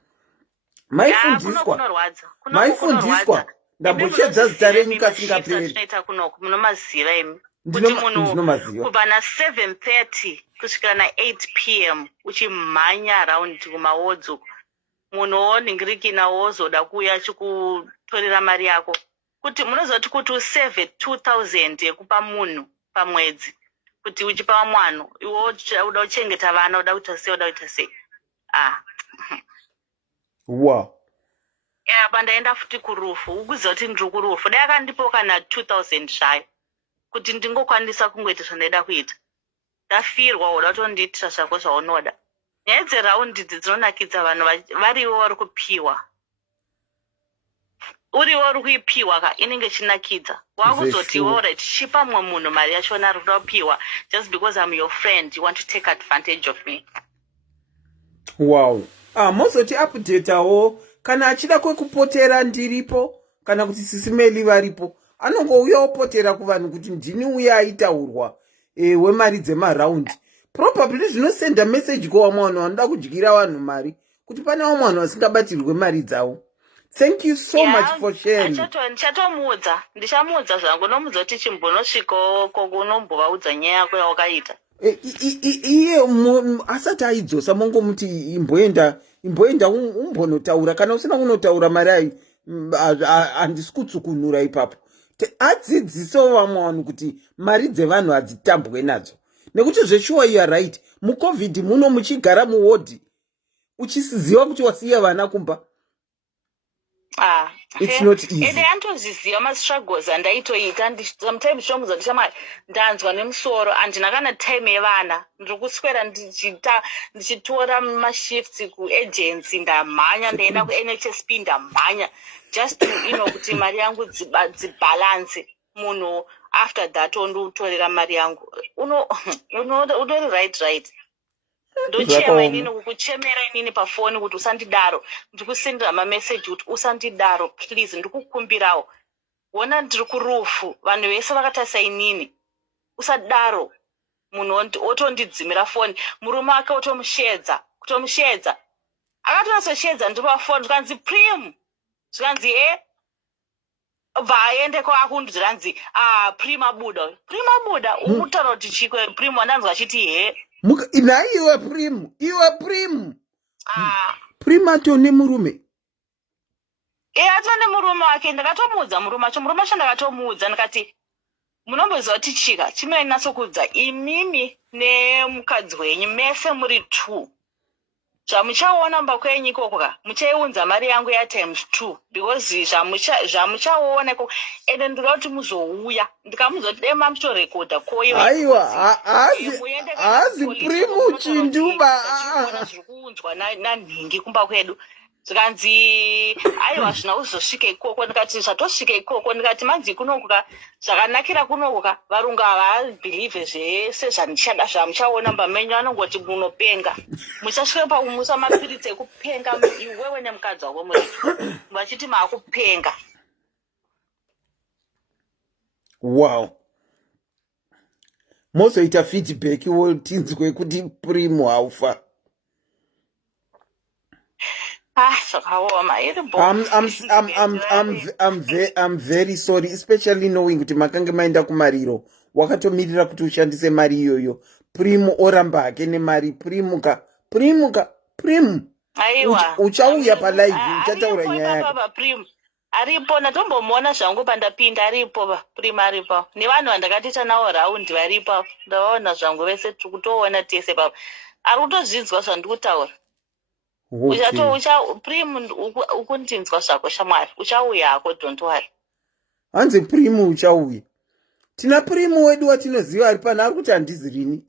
Maifundiswa ndambochedza zita renyu kasingaperi. Zvinoita kunoku munomaziva imi kuti munhu kubva na7:30 kusvikira na8 p.m. uchimhanya around kumaodzi munhu woningirikina wozoda kuuya achikutorera mari yako kuti munozoti kuti usave 2,000 yekupa munhu pamwedzi kuti uchipa mwana iwe uda kuchengeta vana uda kuita sei. Wow. Pandaenda futi kurufu ukuziva kuti ndiri kurufu dai akandipo kana 2,000 zvayo kuti ndingokwanisa kungoita zvandaida kuita. Ndafirwa uda kutondiitira zvako zvaunoda. Nyaya dzeraundi dzinonakidza vanhu variwo vari kupiwa. Uriwo uri kuipiwa ka inenge chinakidza. Wakuzoti alright chipa mumwe munhu mari yachona ari kuda kupiwa just because I'm your friend you want to take advantage of me. Wow. Mozoti updateawo kana achida kwekupotera ndiripo kana kuti SIS MELLY varipo anongouya opotera kuvanhu kuti ndini uya aitaurwa wemari dzemaround. Probably zvinosenda message kuvamwe vanhu vanoda kudyira vanhu mari kuti pane vamwe vanhu vasingabatirwe mari dzavo. Thank you so much for sharing. Ndichatomuudza zvangu nomuudza kuti chimbonosvikawo kokunombovaudza nyaya yako yawakaita. Iye asati aidzosa mongomuti imboenda umbonotaura kana usina kunotaura mari ayi handisi kutsukunura ipapo. Adzidzisawo vamwe vanhu kuti mari dzevanhu hadzitambwe nadzo nekuti zveshuwa you are right. Mucovid muno muchigara muwodhi uchisiziva kuti wasiya vana kumba. It's not easy. Ende andozviziva mastruggles andaitoita sometimes zvomuudza ndichamari ndanzwa nemusoro handina kana time yevana ndiri kuswera ndichitora mashifts kuagency ndamhanya ndaenda kuNHSP ndamhanya just to kuti mari yangu dzibalance munhu after that onditorera mari yangu unori right ndochema inini kukuchemera inini pafoni kuti usandidaro ndikusendera mameseji kuti usandidaro please ndikukumbirawo wona ndiri kurufu vanhu vese vakatarisa inini usadaro munhu otondidzimira foni murume ake kutomushedza akatonatsoshedza ndipa foni zvikanzi prim zvikanzi bva aende kwakundu zvikanzi prim abuda ukutaura kuti chikwe prim wandanzwa achiti naiwe prim atone murume atone murume wake. Ndakatomuudza murume wacho ndakatomuudza ndikati munomboziva kuti chika chinoinatsokudza imimi nemukadzi wenyu mese muri 2 zvamuchaona mumba kwenyu ikokoka muchaiunza mari yangu yatimes 2 because zvamuchaona ikoko ende ndinoda kuti muzouya ndikamuzoti dai mamutorekodha aiwa hazi primu chinduba zviri kuunzwa nanhingi kumba kwedu zvikanzi aiwa zvina kuzosvika ikoko ndikati zvatosvika ikoko ndikati manzi kunokuka zvakanakira kunokuka varungu havabhilivhe zvese zvanichada zvamuchaona mumba menyu anongoti munopenga muchasvika pakumusa mapiritsi ekupenga iwewe nemukadzi wako muri vachiti maakupenga. Wow. Mozoita feedback wotinzwe kuti primu haufa. I'm very sorry, especially knowing kuti makange maenda kumariro wakatomirira kuti ushandise mari iyoyo. Primu oramba hake nemari. Primu aiwa uchauya palive uchataura nyaya yako. aripo ndatombomuona zvangu pandapinda aripo prima aripo nevanhu vandakatiita navo raundi varipo ndavaona zvangu vese tiri kutoona tese papa ari kutozvinzwa zvandiri kutaura prim ukundinzwa zvako shamwari uchauya hako don't worry hanzi primu uchauya tina primu wedu watinoziva ari pana ari kuti handizi rini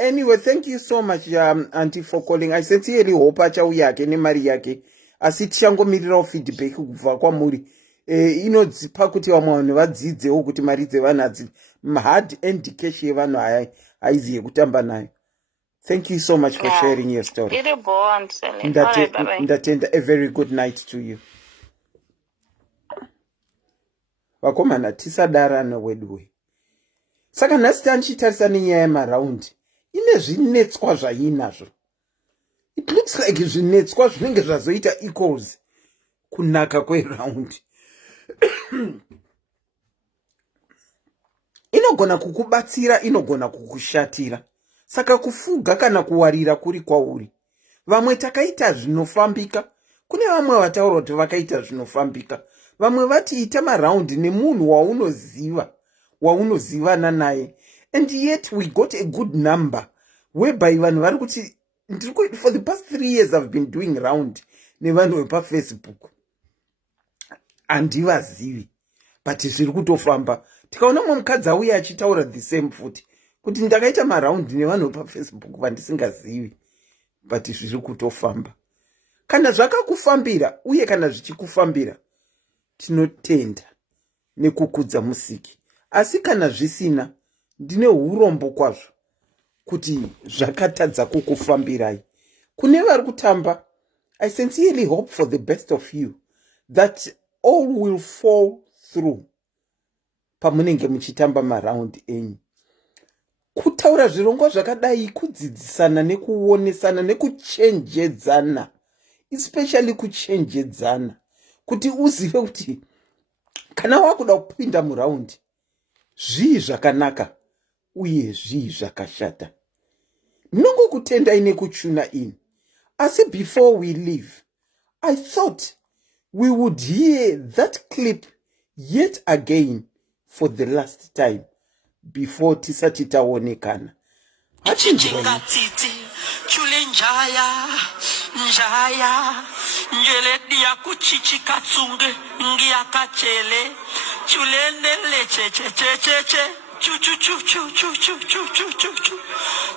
anyway, thank you so much auntie for calling. I sincerely hope achauya yake nemari yake asi tichangomirirawo feedback kubva kwamuri inodzipa kuti vamwe vanhu vadzidzewo kuti mari dzevanhu hadzi hard and cash yevanhu haizi yekutamba nayo. Thank you so much for sharing your story. Ndatenda. A very good night to you. Vakomana tisadarana wedwe. Saka nhasi tanchitarisa nenyaya yemaraundi ine zvinetswa zvainazvo. It looks like zvinetswa zvinenge zvazoita equals kunaka kweraundi. Inogona kukubatsira, inogona kukushatira. Saka kufuga kana kuwarira kuri kwauri. Vamwe takaita zvinofambika, kune vamwe vataura kuti vakaita zvinofambika. Vamwe vati ita maraundi nemunhu waunozivana naye. And yet we got a good number whereby vanhu vari kuti for the past 3 years I've been doing round nevanhu vepa Facebook. Handivazivi, but zviri kutofamba. Tikaona mumwe mukadzi auya achitaura the same futi kuti ndakaita maraundi nevanhu vepa Facebook vandisingazivi, but zviri kutofamba. Kana zvakakufambira uye kana zvichikufambira tinotenda nekukudza Musiki. Asi kana zvisina ndine urombo kwazvo kuti zvakatadza kukufambirai. Kune vari kutamba, I sincerely hope for the best of you, that all will fall through pamunenge muchitamba maraundi enyu. Kutaura zvirongwa zvakadai, kudzidzisana nekuonesana nekuchenjedzana, especially kuchenjedzana, kuti uzive kuti kana wakuda kupinda muraundi zvii zvakanaka uye zvii zvakashata. Ndinongokutendai nekuchuna ini. Asi before we leave, I thought we would hear that clip yet again for the last time before tisati taonekana. Chule njaya njele dia kuchichika tsunge ngia kachele chule nele che chu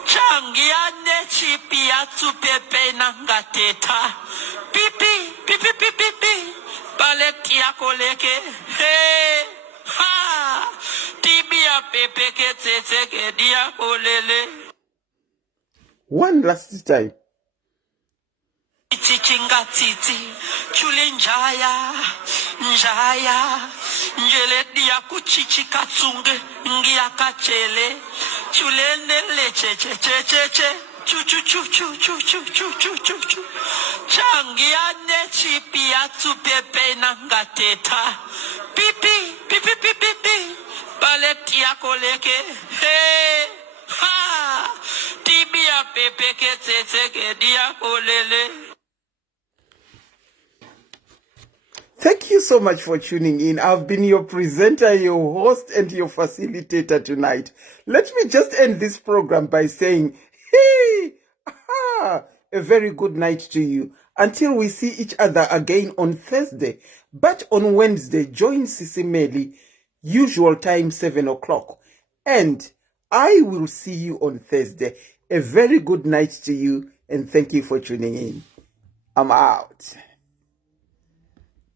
changia ne chipia tsupepe nangateta pipi baleti ya koleke hey ha tibia pepe ke tsetse dia olele. One last time. Chichinga titi chule njaya njele dia kuchichika tsunge ngia kachele chule nele che chu changia ne chipia tsupepe nangateta pipi baleti ya koleke hey ha tibia pepe ke tsetse dia olele. Thank you so much for tuning in. I've been your presenter, your host, and your facilitator tonight. Let me just end this program by saying, hey, a very good night to you. Until we see each other again on Thursday. But on Wednesday, join SIS MELLY, usual time 7 o'clock. And I will see you on Thursday. A very good night to you, and thank you for tuning in. I'm out.